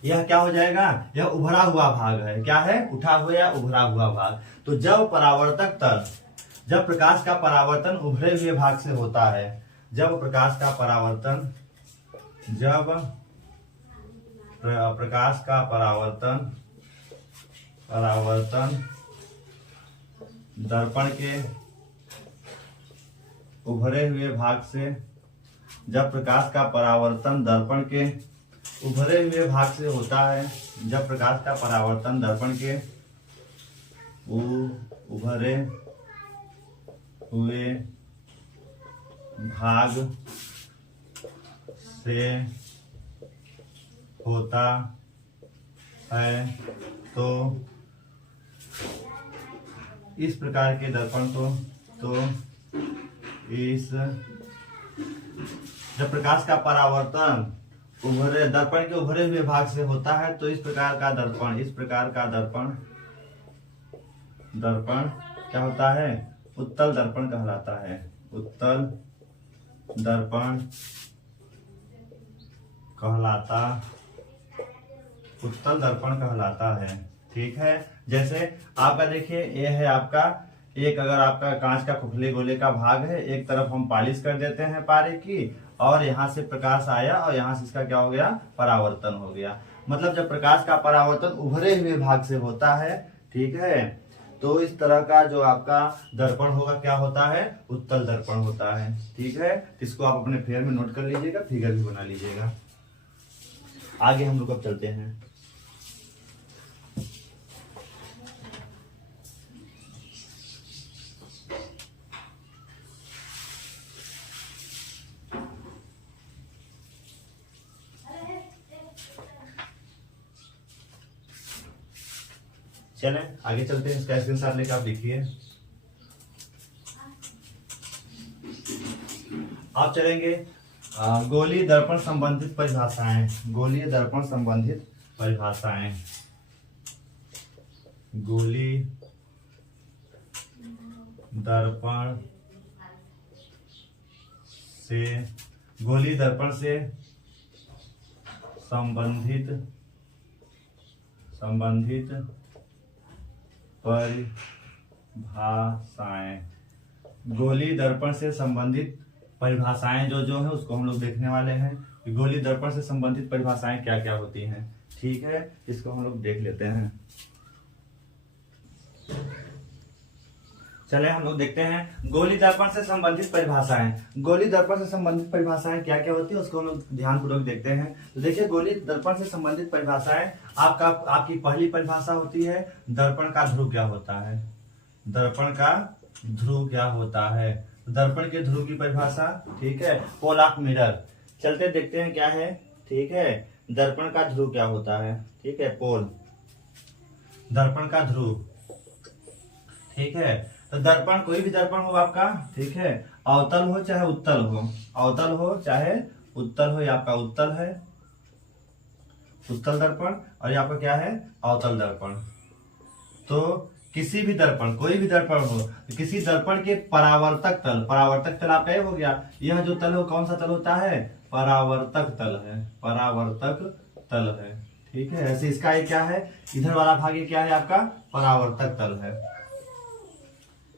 यह क्या हो जाएगा, यह उभरा हुआ भाग है। क्या है, उठा हुआ या उभरा हुआ भाग। तो जब परावर्तक तल, जब प्रकाश का परावर्तन उभरे हुए भाग से होता है, जब प्रकाश का परावर्तन, जब प्रकाश का परावर्तन दर्पण के उभरे हुए भाग से, जब प्रकाश का परावर्तन दर्पण के उभरे हुए भाग से होता है, जब प्रकाश का परावर्तन दर्पण के उभरे हुए भाग से होता है तो इस प्रकार के दर्पण को, तो इस, जब प्रकाश का परावर्तन दर्पण के उभरे हुए भाग से होता है तो इस प्रकार का दर्पण, इस प्रकार का दर्पण क्या होता है, उत्तल दर्पण कहलाता है। उत्तल दर्पण कहलाता है, ठीक है। जैसे आपका देखिए ये है आपका एक, अगर आपका कांच का खोखले गोले का भाग है, एक तरफ हम पॉलिश कर देते हैं पारे की, और यहाँ से प्रकाश आया और यहाँ से इसका क्या हो गया, परावर्तन हो गया। मतलब जब प्रकाश का परावर्तन उभरे हुए भाग से होता है, ठीक है, तो इस तरह का जो आपका दर्पण होगा क्या होता है, उत्तल दर्पण होता है, ठीक है। इसको आप अपने फेयर में नोट कर लीजिएगा, फिगर भी बना लीजिएगा। आगे हम लोग अब चलते हैं। चलें आगे चलते हैं। इसका स्क्रीनशॉट लेकर आप लिखिए। आप चलेंगे गोलीय दर्पण संबंधित परिभाषाएं, गोलीय दर्पण संबंधित परिभाषाएं, गोलीय दर्पण से संबंधित परिभाषाएं, गोलीय दर्पण से संबंधित परिभाषाएं जो है उसको हम लोग देखने वाले हैं कि गोलीय दर्पण से संबंधित परिभाषाएं क्या क्या होती हैं, ठीक है। इसको हम लोग देख लेते हैं। चले हम लोग देखते हैं गोलीय दर्पण से संबंधित परिभाषाएं। गोलीय दर्पण से संबंधित परिभाषाएं क्या क्या होती है उसको हम लोग ध्यानपूर्वक देखते हैं। तो देखिए गोलीय दर्पण से संबंधित परिभाषाएं, आपकी पहली परिभाषा होती है दर्पण का ध्रुव क्या होता है। दर्पण का ध्रुव क्या होता है, दर्पण के ध्रुव की परिभाषा, ठीक है, पोल ऑफ मिरर। चलते देखते हैं क्या है, ठीक है। दर्पण का ध्रुव क्या होता है, ठीक है, पोल, दर्पण का ध्रुव, ठीक है। तो दर्पण कोई भी दर्पण हो आपका, ठीक है, अवतल हो चाहे उत्तल हो, अवतल हो चाहे उत्तल हो, ये आपका उत्तल है, उत्तल दर्पण, और ये आपका क्या है, अवतल दर्पण। तो किसी भी दर्पण, कोई भी दर्पण हो, किसी दर्पण के परावर्तक तल, परावर्तक तल आपका ये हो गया, यह जो तल हो कौन सा तल होता है, परावर्तक तल है, परावर्तक तल है, ठीक है। ऐसे इसका ये क्या है, इधर वाला भाग ये क्या है आपका, परावर्तक तल है,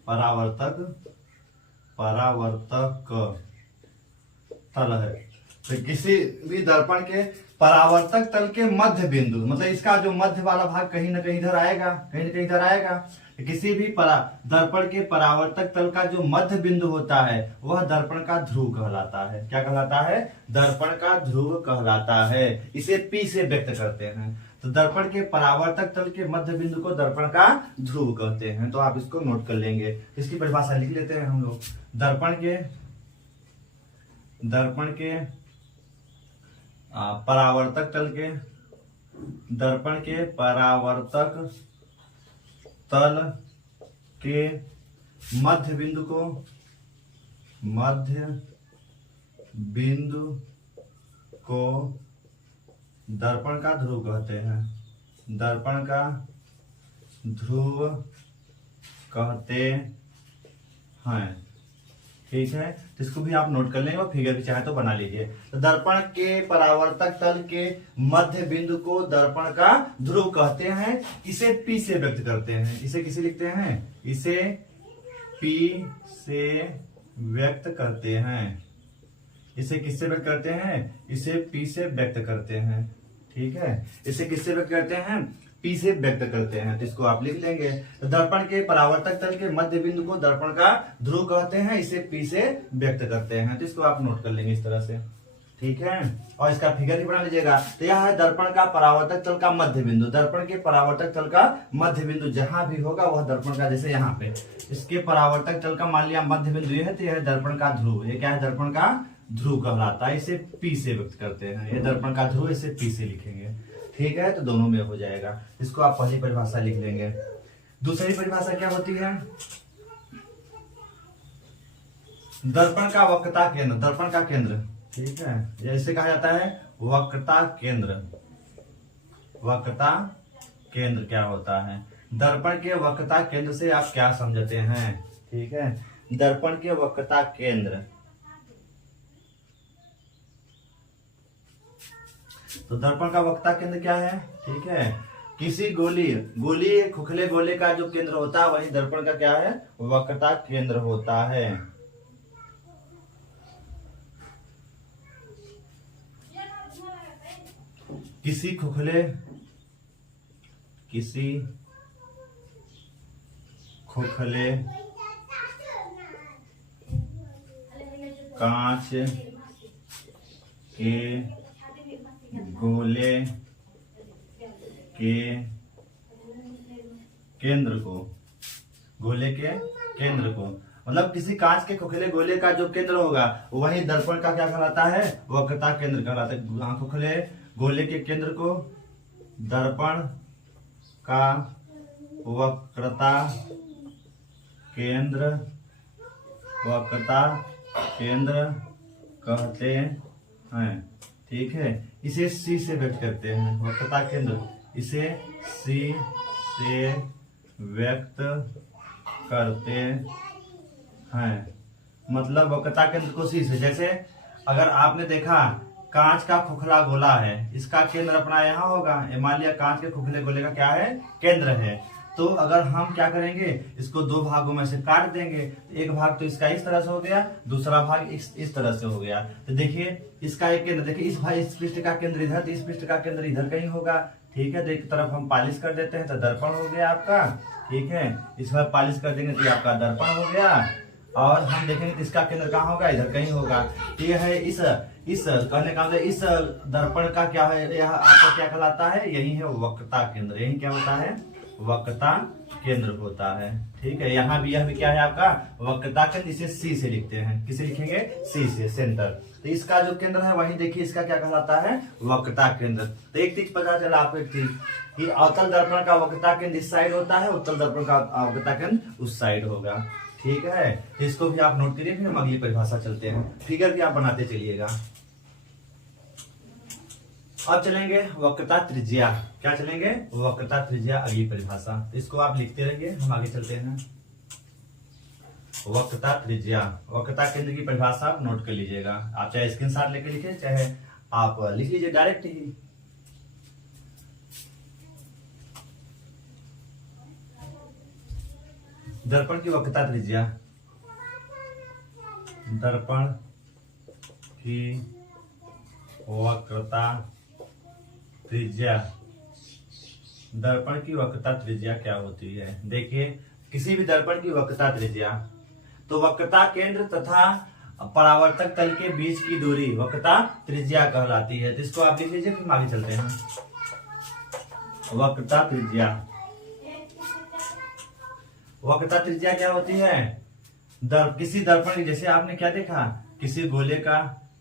परावर्तक तल है। तो किसी भी दर्पण के परावर्तक तल के मध्य बिंदु, मतलब इसका जो मध्य वाला भाग कहीं ना कहीं इधर आएगा, कहीं ना कहीं इधर आएगा। किसी भी दर्पण के परावर्तक तल का जो मध्य बिंदु होता है वह दर्पण का ध्रुव कहलाता है। क्या कहलाता है, दर्पण का ध्रुव कहलाता है। इसे P से व्यक्त करते हैं। तो दर्पण के परावर्तक तल के मध्य बिंदु को दर्पण का ध्रुव कहते हैं। तो आप इसको नोट कर लेंगे। इसकी परिभाषा लिख लेते हैं हम लोग। दर्पण के परावर्तक तल के दर्पण के परावर्तक तल के मध्य बिंदु को दर्पण का ध्रुव कहते हैं। दर्पण का ध्रुव कहते हैं। ठीक है, तो इसको भी आप नोट कर लेंगे और फिगर भी चाहे तो बना लीजिए। तो दर्पण के परावर्तक तल के मध्य बिंदु को दर्पण का ध्रुव कहते हैं। इसे P से व्यक्त करते हैं। इसे किसे लिखते हैं? इसे P से व्यक्त करते हैं। इसे किससे व्यक्त करते हैं? इसे P से व्यक्त करते हैं। ठीक है, इसे किससे व्यक्त करते हैं? P से व्यक्त करते हैं। तो इसको आप लिख लेंगे। तो दर्पण के परावर्तक तल के मध्य बिंदु को दर्पण का ध्रुव कहते हैं। इसे P से व्यक्त करते हैं। तो इसको आप नोट कर लेंगे इस तरह से। ठीक है, और इसका फिगर भी बना लीजिएगा। तो यह है दर्पण का परावर्तक तल का मध्य बिंदु। दर्पण के परावर्तक तल का मध्य बिंदु जहां भी होगा वह दर्पण का, जैसे यहाँ पे इसके परावर्तक तल का मान लिया मध्य बिंदु ये है, तो यह है दर्पण का ध्रुव। ये क्या है? दर्पण का ध्रुव कहलाता है। इसे P से व्यक्त करते हैं। ये दर्पण का ध्रुव, इसे P से लिखेंगे। ठीक है, तो दोनों में हो जाएगा। इसको आप पहली परिभाषा लिख लेंगे। दूसरी परिभाषा क्या होती है? दर्पण का वक्रता केंद्र। दर्पण का केंद्र, ठीक है, जैसे कहा जाता है वक्रता केंद्र। वक्रता केंद्र क्या होता है? दर्पण के वक्रता केंद्र से आप क्या समझते हैं? ठीक है, दर्पण के वक्रता केंद्र, तो दर्पण का वक्रता केंद्र क्या है? ठीक है, किसी गोली खोखले गोले का जो केंद्र होता है वही दर्पण का क्या है? वक्रता केंद्र होता है। किसी खोखले कांच के गोले के केंद्र को मतलब किसी कांच के खोखले गोले का जो केंद्र होगा वही दर्पण का क्या कहलाता है? वक्रता केंद्र कहलाता है। खोखले गोले के केंद्र को दर्पण का वक्रता केंद्र कहते हैं। ठीक है, इसे C से व्यक्त करते हैं। वक्रता केंद्र, इसे C से व्यक्त करते हैं। मतलब वक्रता केंद्र को C से, जैसे अगर आपने देखा कांच का खोखला गोला है, इसका केंद्र अपना यहाँ होगा। मान लिया कांच के खोखले गोले का क्या है? केंद्र है। तो अगर हम क्या करेंगे, इसको दो भागों में से काट देंगे। एक भाग तो इसका इस तरह से हो गया, दूसरा भाग इस तरह से हो गया। तो देखिए इसका एक केंद्र, देखिए इस पृष्ठ का केंद्र इधर, तो इस पृष्ठ का केंद्र इधर कहीं होगा। ठीक है, तो एक तरफ हम पालिश कर देते हैं तो दर्पण हो गया आपका। ठीक है, इस बार पालिश कर देंगे तो आपका दर्पण हो गया। और हम देखेंगे तो इसका केंद्र कहाँ होगा? इधर कहीं होगा। ये है इस कहने का मतलब इस दर्पण का क्या है? यह आपका क्या कहलाता है? यही है वक्रता केंद्र। यही क्या होता है? वक्रता केंद्र होता है। ठीक है, यहाँ भी यह भी क्या है आपका? वक्रता केंद्र। इसे C से लिखते हैं। किसे लिखेंगे? C से, सेंटर। तो इसका जो केंद्र है वही देखिए इसका क्या कहलाता है? वक्रता केंद्र। तो एक चीज पता चला आपको, एक चीज कि अवतल दर्पण का वक्रता केंद्र इस साइड होता है, उत्तल दर्पण का वक्रता केंद्र उस साइड होगा। ठीक है, इसको भी आप नोट करिए। फिर हम अगली परिभाषा चलते हैं। फिगर भी आप बनाते चलिएगा। अब चलेंगे वक्रता त्रिज्या। क्या चलेंगे? वक्रता त्रिज्या, अगली परिभाषा। इसको आप लिखते रहिए, हम आगे चलते हैं। वक्रता त्रिज्या, वक्रता केंद्र की परिभाषा आप नोट कर लीजिएगा। आप चाहे स्क्रीनशॉट लेके लिखे, चाहे आप लिख लीजिए डायरेक्ट ही। दर्पण की वक्रता त्रिज्या, दर्पण की वक्रता त्रिज्या, दर्पण की वक्रता त्रिज्या क्या होती है? देखिए किसी भी दर्पण की वक्रता त्रिज्या, तो वक्रता केंद्र तथा परावर्तक तल के बीच की दूरी वक्रता त्रिज्या कहलाती है। तो इसको आप लिख लीजिए, फिर आगे चलते हैं। वक्रता त्रिज्या, वक्रता त्रिज्या क्या होती है? किसी दर्पण की, जैसे आपने क्या देखा, किसी गोले का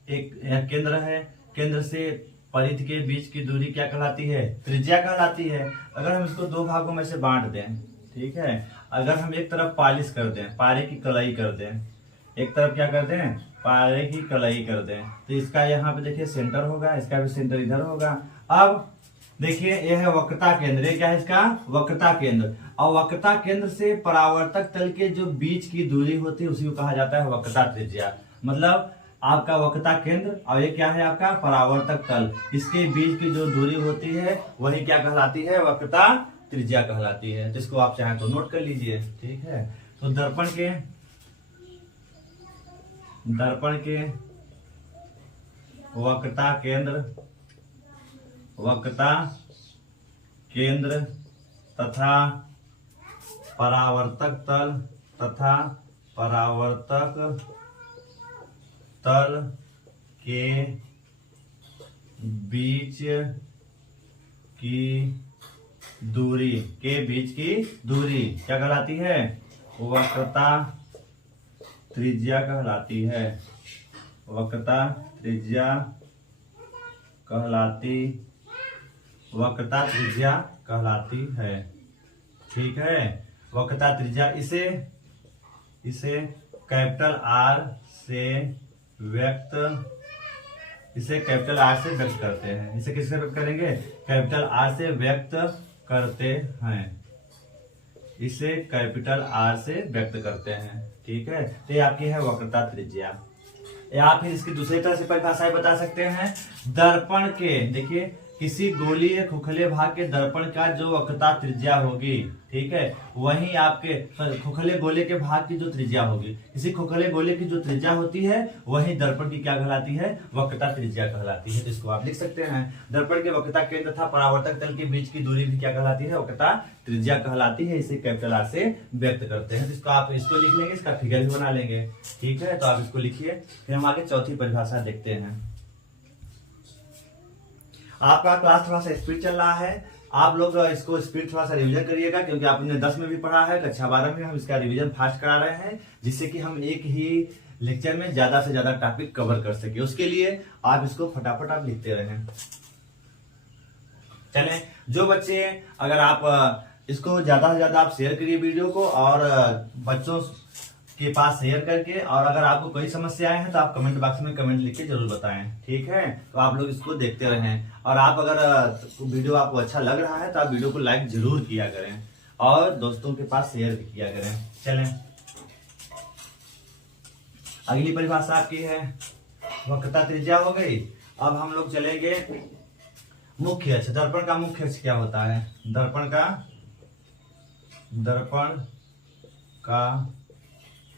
एक केंद्र है, केंद्र से परिधि के बीच की दूरी क्या कहलाती है? त्रिज्या कहलाती है। अगर हम इसको दो भागों में से बांट दें, ठीक है, अगर हम एक तरफ पालिश कर दें, पारे की कलाई कर दें, एक तरफ क्या कर दें, पारे की कलाई कर दें, तो इसका यहाँ पे देखिए सेंटर होगा, इसका भी सेंटर इधर होगा। अब देखिए यह है वक्रता केंद्र, ये क्या है इसका? वक्रता केंद्र। और वक्रता केंद्र से परावर्तक तल के जो बीच की दूरी होती है उसी को कहा जाता है वक्रता त्रिज्या। मतलब आपका वक्रता केंद्र और ये क्या है आपका? परावर्तक तल, इसके बीच की जो दूरी होती है वही क्या कहलाती है? वक्रता त्रिज्या कहलाती है। तो इसको आप चाहें तो नोट कर लीजिए, ठीक है। तो दर्पण के वक्रता केंद्र तथा परावर्तक तल के बीच की दूरी क्या कहलाती है? वक्रता त्रिज्या कहलाती है। वक्रता त्रिज्या कहलाती है, ठीक है। वक्रता त्रिज्या इसे कैपिटल आर से व्यक्त करते हैं। इसे किससे व्यक्त करेंगे? कैपिटल आर से व्यक्त करते हैं। इसे कैपिटल आर से व्यक्त करते हैं, ठीक है। तो ये आपकी है वक्रता त्रिज्या। या फिर इसकी दूसरी तरह से परिभाषाएं बता सकते हैं। दर्पण के, देखिए, किसी गोलीय खोखले भाग के दर्पण का जो वक्रता त्रिज्या होगी, ठीक है, वही आपके खोखले गोले के भाग की जो त्रिज्या होगी, किसी खोखले गोले की जो त्रिज्या होती है वही दर्पण की क्या कहलाती है? वक्रता त्रिज्या कहलाती है। तो इसको आप लिख सकते हैं, दर्पण के वक्रता केंद्र तथा परावर्तक तल के बीच की दूरी भी क्या कहलाती है? वक्रता त्रिज्या कहलाती है। इसे कैपिटल आर से व्यक्त करते हैं। तो इसको आप इसको लिख लेंगे, इसका फिगर भी बना लेंगे, ठीक है। तो आप इसको लिखिए, फिर हम आगे चौथी परिभाषा देखते हैं। आपका क्लास थोड़ा सा स्पीड चल रहा है, आप लोग इसको स्पीड थोड़ा सा रिवीजन करिएगा, क्योंकि आपने 10 में भी पढ़ा है, कक्षा 12 में हम इसका रिवीजन फास्ट करा रहे हैं, जिससे कि हम एक ही लेक्चर में ज्यादा से ज्यादा टॉपिक कवर कर सके। उसके लिए आप इसको फटाफट आप लिखते रहें। चलें, जो बच्चे, अगर आप इसको ज्यादा से ज्यादा आप शेयर करिए वीडियो को, और बच्चों के पास शेयर करके, और अगर आपको कोई समस्याएं हैं तो आप कमेंट बॉक्स में कमेंट लिख के जरूर बताएं, ठीक है। तो आप लोग इसको देखते रहें, और आप अगर वीडियो आपको अच्छा लग रहा है तो आप वीडियो को लाइक जरूर किया करें और दोस्तों के पास शेयर भी किया करें। चलें, अगली परिभाषा आपकी है वक्रता त्रिज्या हो गई। अब हम लोग चलेंगे मुख्य अक्ष। दर्पण का मुख्य अक्ष क्या होता है? दर्पण का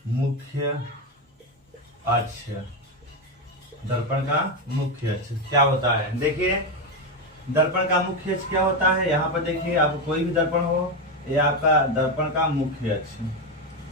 मुख्य अक्ष, दर्पण का मुख्य अक्ष क्या होता है? देखिए, दर्पण का मुख्य अक्ष क्या होता है? यहाँ पर देखिए, आपको कोई भी दर्पण हो, ये आपका दर्पण का मुख्य अक्ष,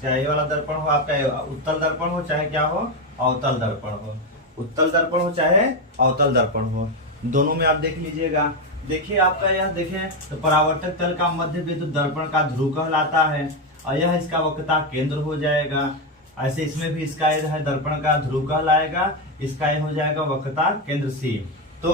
चाहे ये वाला दर्पण हो, आपका उत्तल दर्पण हो, चाहे क्या हो, अवतल दर्पण हो। उत्तल दर्पण हो चाहे अवतल दर्पण हो, दोनों में आप देख लीजिएगा। देखिए, आपका यह देखें तो परावर्तक तल का मध्य बिंदु दर्पण का ध्रुव कहलाता है, और यह इसका वक्रता केंद्र हो जाएगा। ऐसे इसमें भी इसका है दर्पण का ध्रुव कहलाएगा, इसका हो जाएगा वक्रता केंद्र सी। तो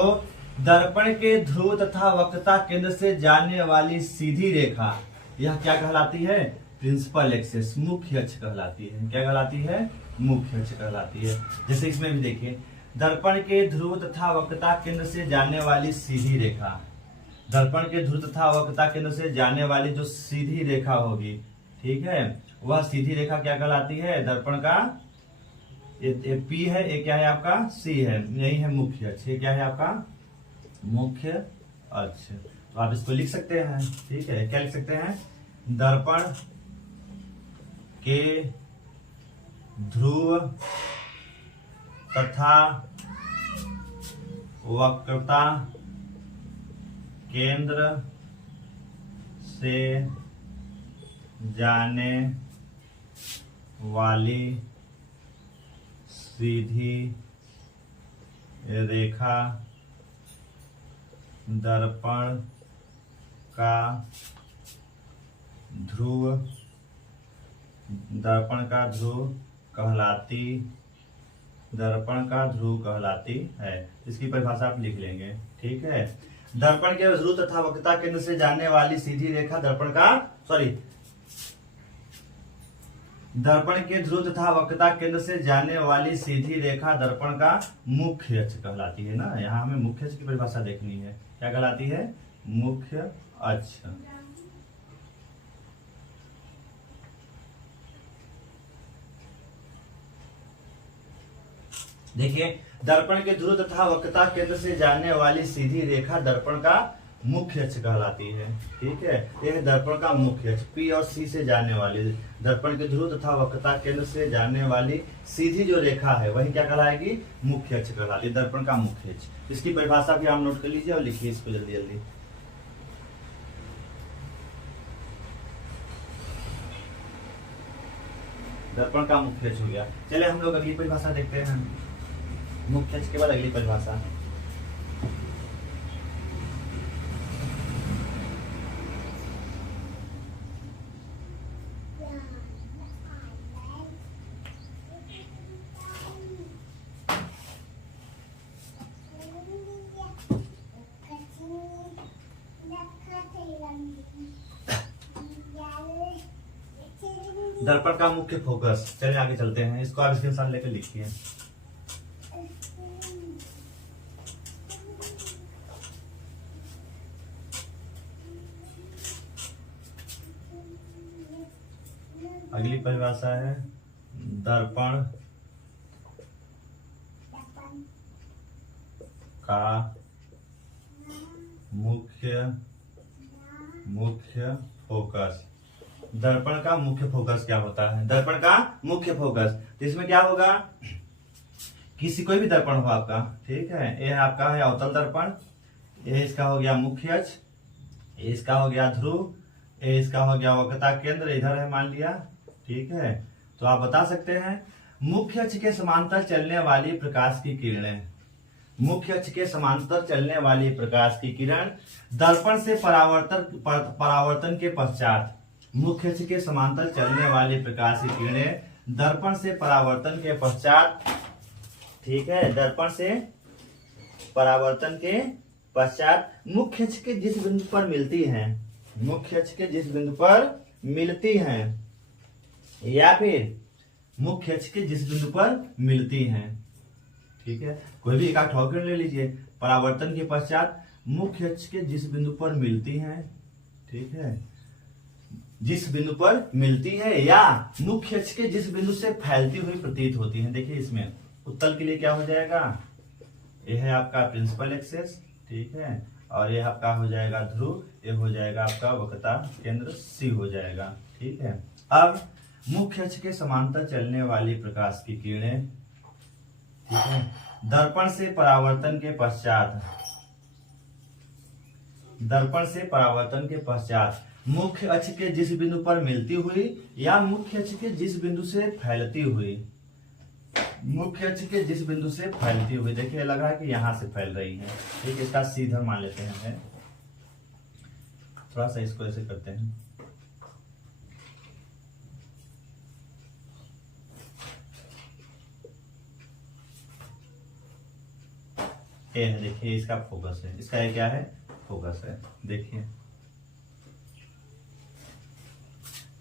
दर्पण के ध्रुव तथा वक्रता केंद्र से जाने वाली सीधी रेखा, यह क्या कहलाती है? प्रिंसिपल एक्सिस, मुख्य अक्ष कहलाती है। क्या कहलाती है? मुख्य अक्ष कहलाती है। जैसे इसमें भी देखिए, दर्पण के ध्रुव तथा वक्रता केंद्र से जाने वाली सीधी रेखा, दर्पण के ध्रुव तथा वक्रता केंद्र से जाने वाली जो सीधी रेखा होगी, ठीक है, वह सीधी रेखा क्या कहलाती है? दर्पण का ये पी है, ये क्या है आपका? सी है, यही है मुख्य अक्ष। ये क्या है आपका? मुख्य अक्ष। तो आप इसको लिख सकते हैं, ठीक है। क्या लिख सकते हैं? दर्पण के ध्रुव तथा वक्रता केंद्र से जाने वाली सीधी रेखा दर्पण का ध्रुव कहलाती दर्पण का ध्रुव कहलाती है। इसकी परिभाषा आप लिख लेंगे, ठीक है। दर्पण के ध्रुव तथा वक्रता केंद्र से जाने वाली सीधी रेखा दर्पण के ध्रुव तथा वक्रता केंद्र से जाने वाली सीधी रेखा दर्पण का मुख्य अक्ष कहलाती है ना। यहाँ हमें मुख्य अक्ष की परिभाषा देखनी है, क्या कहलाती है? मुख्य अक्ष। देखिए, दर्पण के ध्रुव तथा वक्रता केंद्र से जाने वाली सीधी रेखा दर्पण का मुख्य अक्ष कहलाती है, ठीक है। यह दर्पण का मुख्य अक्ष P और C से जाने वाली दर्पण के ध्रुव तथा वक्रता केंद्र से जाने वाली सीधी जो रेखा है वही क्या कहलाएगी? मुख्य अक्ष कहलाती है, दर्पण का मुख्य अक्ष। इसकी परिभाषा भी आप नोट कर लीजिए और लिखिए इसको जल्दी जल्दी। दर्पण का मुख्य अक्ष हो गया। चले हम लोग अगली परिभाषा देखते हैं। मुख्य अक्ष के बाद अगली परिभाषा। दर्पण का मुख्य फोकस। चलिए आगे चलते हैं, इसको आप स्क्रीन शॉट लेकर लिखिए। अगली परिभाषा है दर्पण का मुख्य फोकस। दर्पण का मुख्य फोकस क्या होता है? दर्पण का मुख्य फोकस, तो इसमें क्या होगा? किसी कोई भी दर्पण हो आपका, ठीक है। ये आपका है अवतल दर्पण, ये इसका हो गया मुख्य अक्ष, ये इसका हो गया ध्रुव, ये इसका हो गया वक्रता केंद्र, इधर है मान लिया, ठीक है। तो आप बता सकते हैं मुख्य अक्ष के समांतर चलने वाली प्रकाश की किरणें, मुख्य अक्ष के समांतर चलने वाली प्रकाश की किरण दर्पण से परावर्तन के पश्चात, मुख्य अक्ष के समांतर चलने वाली प्रकाश की किरणें दर्पण से परावर्तन के पश्चात, ठीक है, दर्पण से परावर्तन के पश्चात मुख्य अक्ष के जिस बिंदु पर मिलती हैं, मुख्य अक्ष के जिस बिंदु पर मिलती हैं, या फिर मुख्य अक्ष के जिस बिंदु पर मिलती हैं, ठीक है। कोई भी एक आध ठोकर ले लीजिए। परावर्तन के पश्चात मुख्य अक्ष के जिस बिंदु पर मिलती हैं, ठीक है, जिस बिंदु पर मिलती है या मुख्य अक्ष के जिस बिंदु से फैलती हुई प्रतीत होती है। देखिए इसमें उत्तल के लिए क्या हो जाएगा? यह है आपका प्रिंसिपल एक्सेस, ठीक है, और यह आपका हो जाएगा ध्रुव, यह हो जाएगा आपका वक्रता केंद्र C हो जाएगा, ठीक है। अब मुख्य अक्ष के समांतर चलने वाली प्रकाश की किरणें, ठीक है, दर्पण से परावर्तन के पश्चात, दर्पण से परावर्तन के पश्चात मुख्य अक्ष के जिस बिंदु पर मिलती हुई या मुख्य अक्ष के जिस बिंदु से फैलती हुई, मुख्य अक्ष के जिस बिंदु से फैलती हुई, देखिए लग रहा है कि यहां से फैल रही है, ठीक है। इसका सीधा मान लेते हैं, थोड़ा सा इसको ऐसे करते हैं, ये है, देखिए इसका फोकस है, इसका ये क्या है? फोकस है। देखिए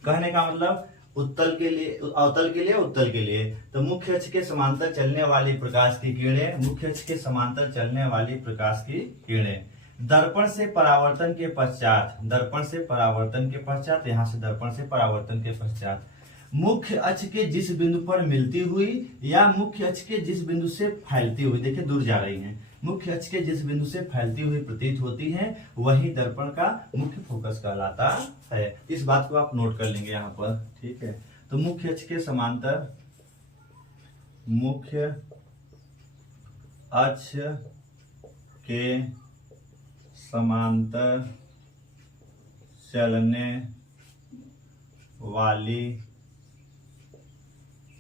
कहने का मतलब उत्तल के लिए, अवतल के लिए, उत्तल के लिए, तो मुख्य अक्ष के समांतर चलने वाली प्रकाश की किरणें, मुख्य अक्ष के समांतर चलने वाली प्रकाश की किरणें दर्पण से परावर्तन के पश्चात, दर्पण से परावर्तन के पश्चात, यहां से दर्पण से परावर्तन के पश्चात मुख्य अक्ष के जिस बिंदु पर मिलती हुई या मुख्य अक्ष के जिस बिंदु से फैलती हुई, देखिए दूर जा रही हैं, मुख्य अक्ष के जिस बिंदु से फैलती हुई प्रतीत होती है, वही दर्पण का मुख्य फोकस कहलाता है। इस बात को आप नोट कर लेंगे यहाँ पर, ठीक है। तो मुख्य अक्ष के समांतर, मुख्य अक्ष के समांतर चलने वाली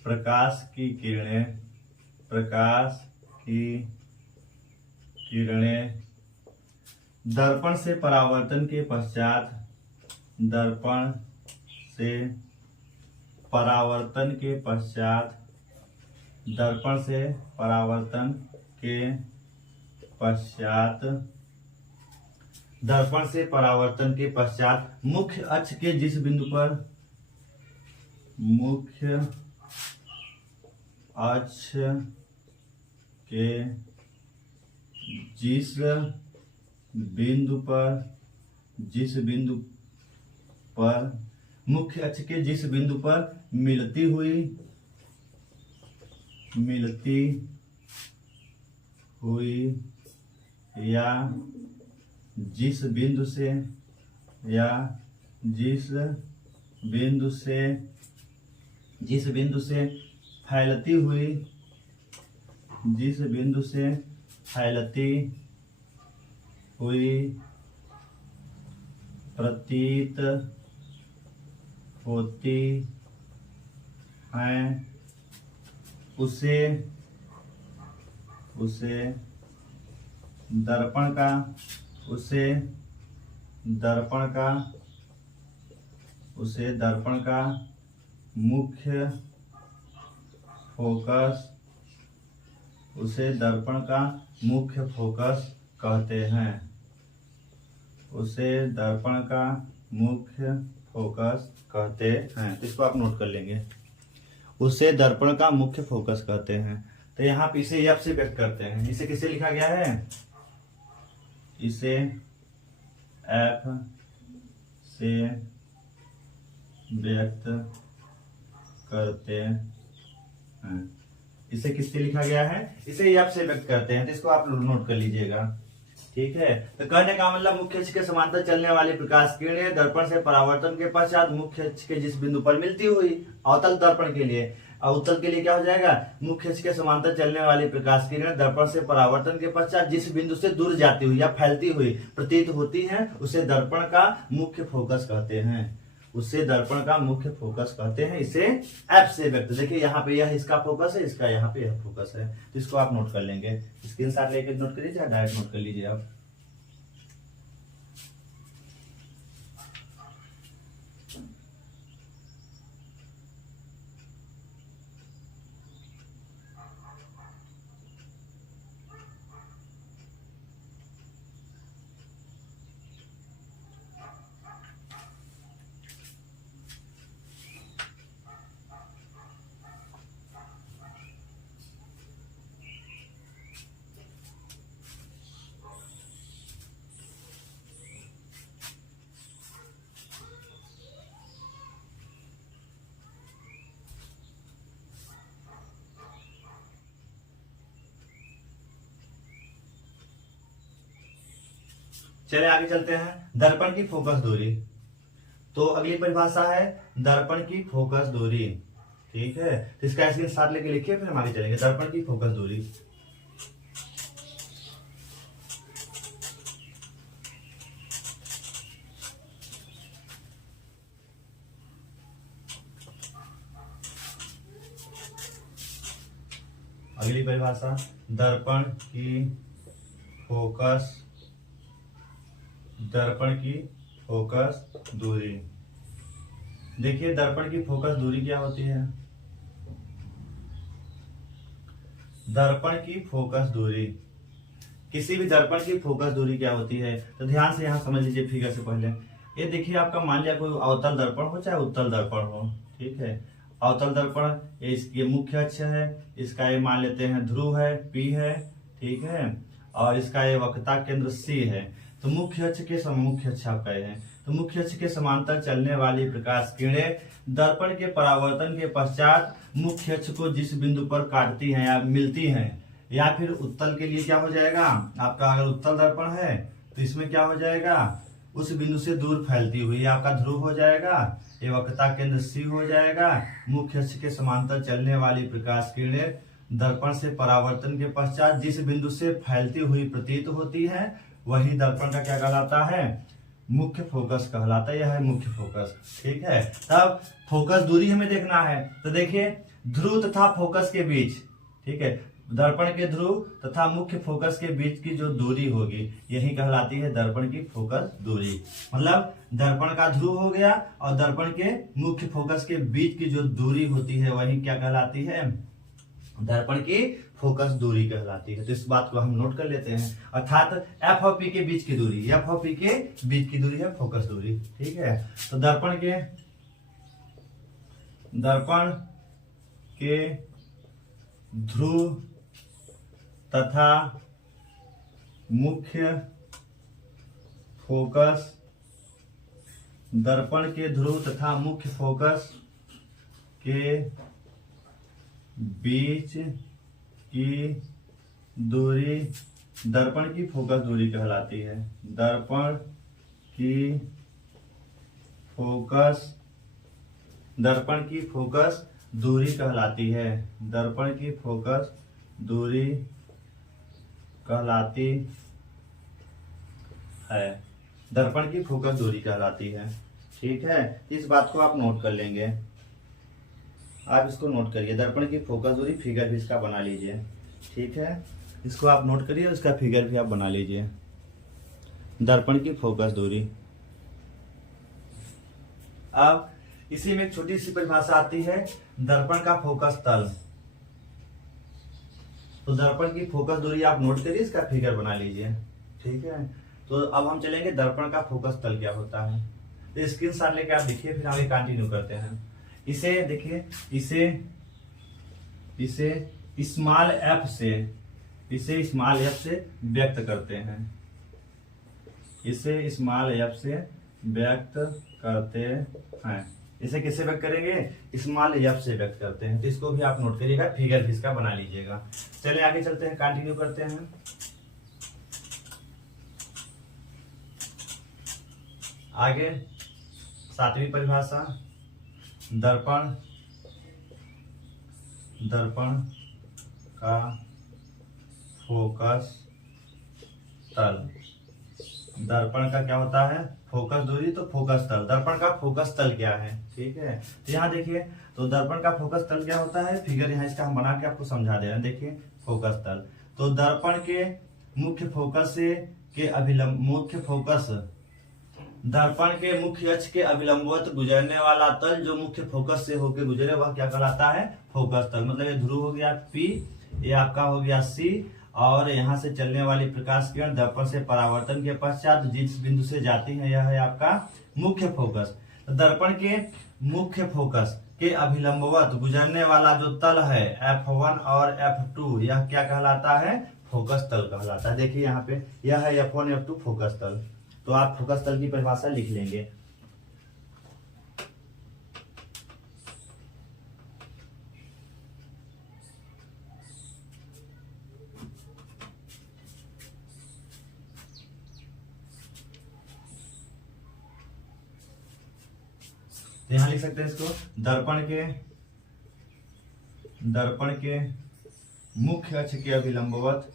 प्रकाश की किरणें, प्रकाश की किरणें दर्पण से परावर्तन के पश्चात, दर्पण से परावर्तन के पश्चात दर्पण से परावर्तन के पश्चात, दर्पण से परावर्तन के पश्चात मुख्य अक्ष के जिस बिंदु पर, मुख्य अक्ष के जिस बिंदु पर, जिस बिंदु पर, मुख्य अक्ष के जिस बिंदु पर मिलती हुई या जिस बिंदु से, या जिस बिंदु से फैलती हुई, जिस बिंदु से फैलती हुई प्रतीत होती है, उसे दर्पण का मुख्य फोकस, उसे दर्पण का मुख्य फोकस कहते हैं, उसे दर्पण का मुख्य फोकस कहते हैं। इसको आप नोट कर लेंगे, उसे दर्पण का मुख्य फोकस कहते हैं। तो यहाँ पे इसे एफ से व्यक्त करते हैं। इसे किसे लिखा गया है, इसे एफ से व्यक्त करते हैं। इसे किससे लिखा गया है, इसे एफ से व्यक्त करते हैं। तो इसको आप नोट कर लीजिएगा, ठीक है। तो कहने का मतलब मुख्य अक्ष के समांतर चलने वाली प्रकाश किरणें दर्पण से परावर्तन के पश्चात मुख्य अक्ष के जिस बिंदु पर मिलती हुई, अवतल दर्पण के लिए, और उत्तल के लिए क्या हो जाएगा, मुख्य अक्ष के समांतर चलने वाली प्रकाश किरणें दर्पण से परावर्तन के पश्चात जिस बिंदु से दूर जाती हुई या फैलती हुई प्रतीत होती हैं, उसे दर्पण का मुख्य फोकस कहते हैं, उसे दर्पण का मुख्य फोकस कहते हैं। इसे एफ से व्यक्त, देखिए यहाँ पे यह इसका फोकस है, इसका यहाँ पे यह फोकस है। तो इसको आप नोट कर लेंगे, स्क्रीनशॉट लेके नोट करिए या डायरेक्ट नोट कर लीजिए आप। चले आगे चलते हैं, दर्पण की फोकस दूरी। तो अगली परिभाषा है दर्पण की फोकस दूरी, ठीक है। तो इसका स्क्रीनशॉट लेके लिखिए, फिर हम आगे चलेंगे। दर्पण की फोकस दूरी, अगली परिभाषा दर्पण की फोकस, दर्पण की फोकस दूरी। देखिए दर्पण की फोकस दूरी क्या होती है, दर्पण की फोकस दूरी, किसी भी दर्पण की फोकस दूरी क्या होती है, तो ध्यान से यहाँ समझ लीजिए फिगर से पहले। ये देखिए आपका मान लिया कोई अवतल दर्पण हो चाहे उत्तल दर्पण हो, ठीक है। अवतल दर्पण ये मुख्य अक्ष है, इसका ये मान लेते हैं ध्रुव है, पी है, ठीक है, और इसका ये वक्रता केंद्र सी है। तो मुख्य अक्ष के मुख्य अक्ष आपका है, तो मुख्य अक्ष के समांतर चलने वाली प्रकाश किरणें दर्पण के परावर्तन के पश्चात मुख्य अक्ष को जिस बिंदु पर काटती हैं या मिलती हैं, या फिर उत्तल के लिए क्या हो जाएगा आपका, अगर उत्तल दर्पण है तो इसमें क्या हो जाएगा, उस बिंदु से दूर फैलती हुई आपका ध्रुव हो जाएगा, ये वक्रता केंद्र सी हो जाएगा। मुख्य अक्ष के समांतर चलने वाली प्रकाश किरणें दर्पण से परावर्तन के पश्चात जिस बिंदु से फैलती हुई प्रतीत होती है, वही दर्पण का क्या कहलाता है, मुख्य फोकस कहलाता है। यह है मुख्य फोकस, ठीक है। तब फोकस दूरी हमें देखना है, तो देखिए ध्रुव तथा फोकस के बीच, ठीक है, दर्पण के ध्रुव तथा मुख्य फोकस के बीच की जो दूरी होगी यही कहलाती है दर्पण की फोकस दूरी। मतलब दर्पण का ध्रुव हो गया और दर्पण के मुख्य फोकस के बीच की जो दूरी होती है वही क्या कहलाती है, दर्पण की फोकस दूरी कहलाती है। तो इस बात को हम नोट कर लेते हैं, अर्थात एफ और पी के बीच की दूरी, एफ और पी के बीच की दूरी है फोकस दूरी। ठीक है, तो दर्पण के ध्रुव तथा मुख्य फोकस, दर्पण के ध्रुव तथा मुख्य फोकस के बीच की दूरी दर्पण की फोकस दूरी कहलाती है। दर्पण की फोकस दूरी कहलाती है। दर्पण की फोकस दूरी कहलाती है। दर्पण की फोकस दूरी कहलाती है। ठीक है, इस बात को आप नोट कर लेंगे, आप इसको नोट करिए। दर्पण की फोकस दूरी फिगर भी इसका बना लीजिए। ठीक है, इसको आप नोट करिए, उसका फिगर भी आप बना लीजिए। दर्पण की फोकस दूरी। अब इसी में एक छोटी सी परिभाषा आती है, दर्पण का फोकस तल। तो दर्पण की फोकस दूरी आप नोट करिए, इसका फिगर बना लीजिए। ठीक है, तो अब हम चलेंगे दर्पण का फोकस तल क्या होता है। तो स्क्रीनशॉट लेके आप देखिए, फिर आगे कंटिन्यू करते हैं। इसे देखिए, इसे स्मॉल एफ से व्यक्त करते हैं। इसे स्मॉल एफ से व्यक्त करते हैं। इसे किससे व्यक्त करेंगे? स्मॉल एफ से व्यक्त करते हैं। तो इसको भी आप नोट करिएगा, फिगर भी इसका बना लीजिएगा। चलिए आगे चलते हैं, कंटिन्यू करते हैं। आगे 7वीं परिभाषा, दर्पण का फोकस तल। दर्पण का क्या होता है? फोकस दूरी। तो फोकस तल, दर्पण का फोकस तल क्या है? ठीक है, तो यहाँ देखिए, तो दर्पण का फोकस तल क्या होता है, फिगर यहाँ इसका हम बना के आपको समझा दे रहे हैं। देखिए फोकस तल, तो दर्पण के मुख्य फोकस के दर्पण के मुख्य अक्ष के अभिलंबवत गुजरने वाला तल जो मुख्य फोकस से होकर गुजरे वह क्या कहलाता है? फोकस तल। मतलब ये ध्रुव हो गया P, ये आपका हो गया C, और यहाँ से चलने वाली प्रकाश किरण दर्पण से परावर्तन के पश्चात जिस बिंदु से जाती है यह है आपका मुख्य फोकस। तो दर्पण के मुख्य फोकस के अभिलंबवत गुजरने वाला जो तल है F1 और F2, यह क्या कहलाता है? फोकस तल कहलाता है। देखिए यहाँ पे यह है F1 F2 फोकस तल। तो आप फोकस तल की परिभाषा लिख लेंगे। तो यहां लिख सकते हैं इसको, दर्पण के मुख्य अक्ष के अभिलंबवत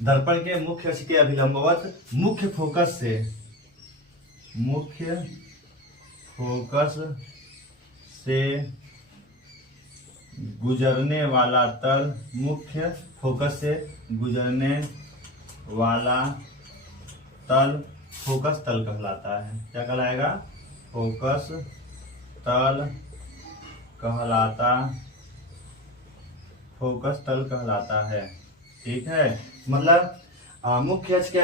दर्पण के मुख्य अक्ष के अभिलंबवत मुख्य फोकस से गुजरने वाला तल, मुख्य फोकस से गुजरने वाला तल फोकस तल कहलाता है। क्या कहलाएगा? फोकस तल कहलाता है। ठीक है, मतलब मुख्य अक्ष के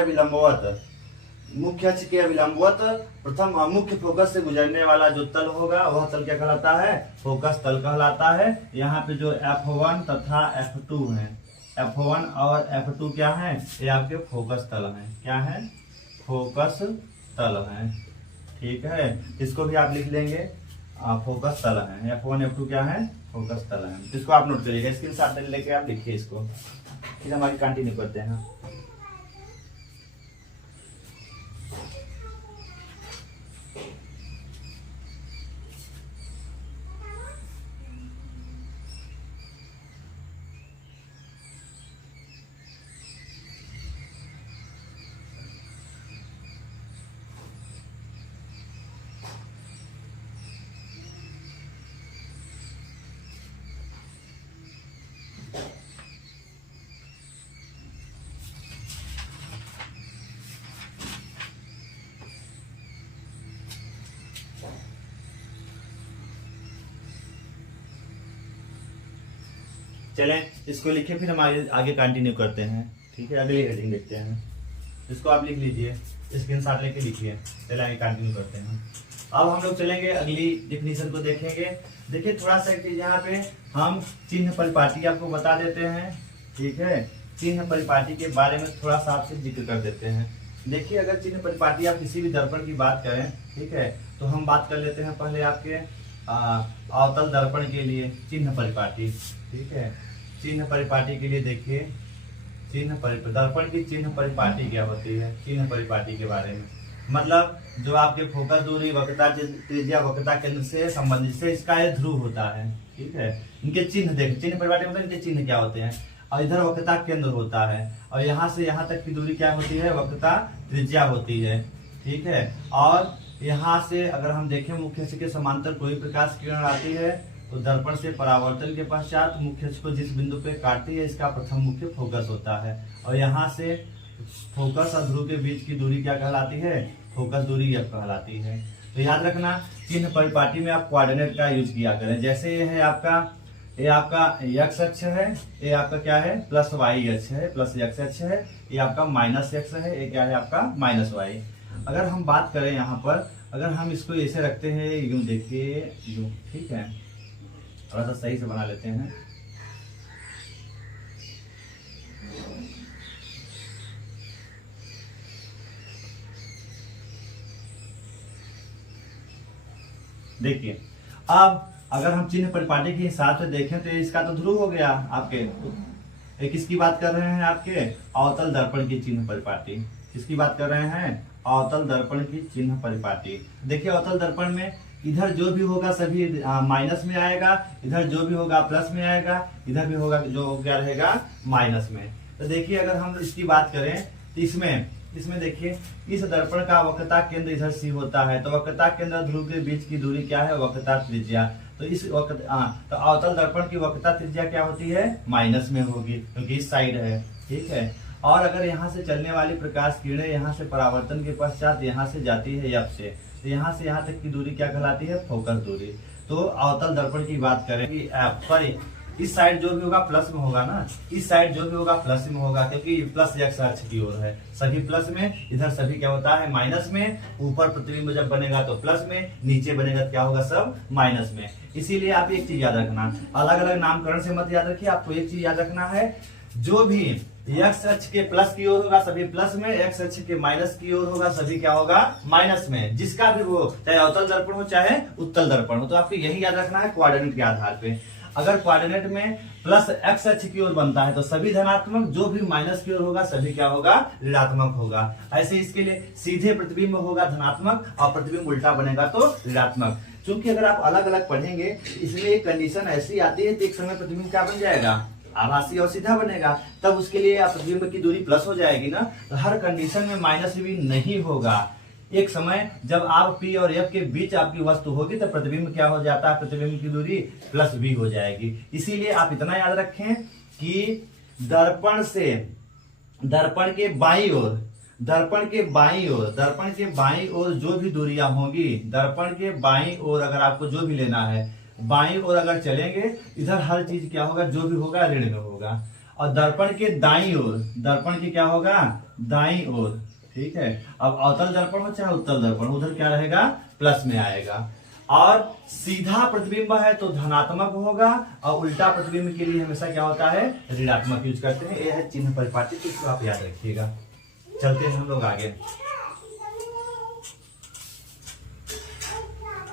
अभिलंबवत प्रथम मुख्य फोकस से गुजरने वाला जो तल होगा वह तल क्या कहलाता है? फोकस तल कहलाता है। यहाँ पे जो F1 तथा F2 है, F1 और F2 क्या है? ये आपके फोकस तल हैं। क्या है? फोकस तल हैं। ठीक है, इसको भी आप लिख लेंगे, फोकस तल है। F1 F2 क्या है? फोकस तल है। इसको आप नोट करिएगा, स्क्रीनशॉट लेके आप लिखिए इसको। फिर हम आगे कंटिन्यू करते हैं। चलें इसको लिखे, फिर हम आगे कंटिन्यू करते हैं। ठीक है, अगली हेडिंग देखते हैं। इसको आप लिख लीजिए, स्क्रीनशॉट लेके लिखिए। चलिए आगे कंटिन्यू करते हैं। अब हम लोग चलेंगे अगली डिफिनीशन को देखेंगे। देखिए थोड़ा सा एक चीज यहाँ पे हम चिन्ह परिपाटी आपको बता देते हैं। ठीक है, चिन्ह परिपाटी के बारे में थोड़ा सा आपसे जिक्र कर देते हैं। देखिए अगर चिन्ह परिपाटी आप किसी भी दर्पण की बात करें, ठीक है, तो हम बात कर लेते हैं पहले आपके अवतल दर्पण के लिए चिन्ह परिपाटी। ठीक है, चिन्ह परिपाटी के लिए देखिए दर्पण की चिन्ह परिपाटी क्या होती है। चिन्ह परिपाटी के बारे में मतलब जो आपके फोकस दूरी, वक्रता त्रिज्या, वक्रता केंद्र से संबंधित से इसका ये ध्रुव होता है। ठीक है, इनके चिन्ह देखें, चिन्ह परिपाटी मतलब इनके चिन्ह क्या होते हैं। और इधर वक्रता केंद्र होता है और यहाँ से यहाँ तक की दूरी क्या होती है, वक्रता त्रिज्या होती है। ठीक है, और यहाँ से अगर हम देखें मुख्य अक्ष के समांतर कोई प्रकाश किरण आती है तो दर्पण से परावर्तन के पश्चात मुख्य अक्ष को जिस बिंदु पे काटती है इसका प्रथम मुख्य फोकस होता है। और यहाँ से फोकस और ध्रुव के बीच की दूरी क्या कहलाती है, फोकस दूरी यह कहलाती है। तो याद रखना चिन्ह परिपाटी में आप कोऑर्डिनेट का यूज किया करें। जैसे ये है आपका, ये आपका x अक्ष है, ये आपका क्या है प्लस y अक्ष है, प्लस x अक्ष है, ये आपका माइनस x है, ये क्या है आपका माइनस y। अगर हम बात करें यहाँ पर, अगर हम इसको ऐसे रखते हैं यूं, देखिए यूं, ठीक है, थोड़ा सा सही से बना लेते हैं। देखिए अब अगर हम चिन्ह परिपाटी के हिसाब से देखें तो इसका तो ध्रुव हो गया आपके। किसकी बात कर रहे हैं, आपके अवतल दर्पण की चिन्ह परिपाटी। किसकी बात कर रहे हैं, अवतल दर्पण की चिन्ह परिपाटी। देखिए अवतल दर्पण में इधर जो भी होगा सभी माइनस में आएगा, इधर जो भी होगा प्लस में आएगा, इधर भी होगा जो क्या रहेगा माइनस में। तो देखिए अगर हम इसकी बात करें तो इसमें देखिए इस दर्पण का वक्रता केंद्र इधर सी होता है, तो वक्रता केंद्र ध्रुव के बीच की दूरी क्या है, वक्रता त्रिज्या। तो इस तो अवतल दर्पण की वक्रता त्रिज्या क्या होती है, माइनस में होगी क्योंकि इस साइड है। ठीक है, और अगर यहाँ से चलने वाली प्रकाश किरणें यहाँ से परावर्तन के पश्चात यहाँ से जाती है एफ से, तो यहाँ से यहाँ तक की दूरी क्या कहलाती है, फोकस दूरी। तो अवतल दर्पण की बात करें कि सॉरी इस साइड जो भी होगा प्लस में होगा ना, इस साइड जो भी होगा प्लस में होगा क्योंकि प्लस x अक्ष की ओर है, सभी प्लस में, इधर सभी क्या होता है माइनस में। ऊपर प्रतिबिंब जब बनेगा तो प्लस में, नीचे बनेगा क्या होगा सब माइनस में। इसीलिए आप एक चीज याद रखना, अलग अलग नामकरण से मत याद रखिए, आपको एक चीज याद रखना है, जो भी x अक्ष के प्लस की ओर होगा सभी प्लस में, x अक्ष के माइनस की ओर होगा सभी क्या होगा माइनस में। जिसका भी वो चाहे अवतल दर्पण हो चाहे उत्तल दर्पण हो, तो आपको यही याद रखना है कोऑर्डिनेट के आधार पे। अगर कोऑर्डिनेट में प्लस x अक्ष की ओर बनता है तो सभी धनात्मक, जो भी माइनस की ओर होगा सभी क्या होगा ऋणात्मक होगा। ऐसे इसके लिए सीधे प्रतिबिंब होगा धनात्मक और प्रतिबिंब उल्टा बनेगा तो ऋणात्मक। क्योंकि अगर आप अलग अलग पढ़ेंगे इसमें एक कंडीशन ऐसी आती है, तो एक समय प्रतिबिंब क्या बन जाएगा, आभासी और सीधा बनेगा, तब उसके लिए प्रतिबिंब की दूरी प्लस हो जाएगी ना। तो हर कंडीशन में माइनस भी नहीं होगा। एक समय जब आप P और F के बीच आपकी वस्तु होगी तो प्रतिबिंब क्या हो जाता है, प्रतिबिंब की दूरी प्लस भी हो जाएगी। इसीलिए आप इतना याद रखें कि दर्पण के बाईं ओर जो भी दूरियां होंगी, दर्पण के बाईं ओर अगर आपको जो भी लेना है, बाईं ओर अगर चलेंगे इधर हर चीज क्या होगा, जो भी होगा ऋण में होगा। और दर्पण के दाईं ओर, दर्पण की क्या होगा दाईं ओर। ठीक है, अब अवतल दर्पण हो चाहे उत्तल दर्पण, उधर क्या रहेगा प्लस में आएगा। और सीधा प्रतिबिंब है तो धनात्मक होगा और उल्टा प्रतिबिंब के लिए हमेशा क्या होता है ऋणात्मक यूज करते हैं। यह है चिन्ह परिपाटी, इसको आप याद रखिएगा। चलते हैं हम लोग आगे।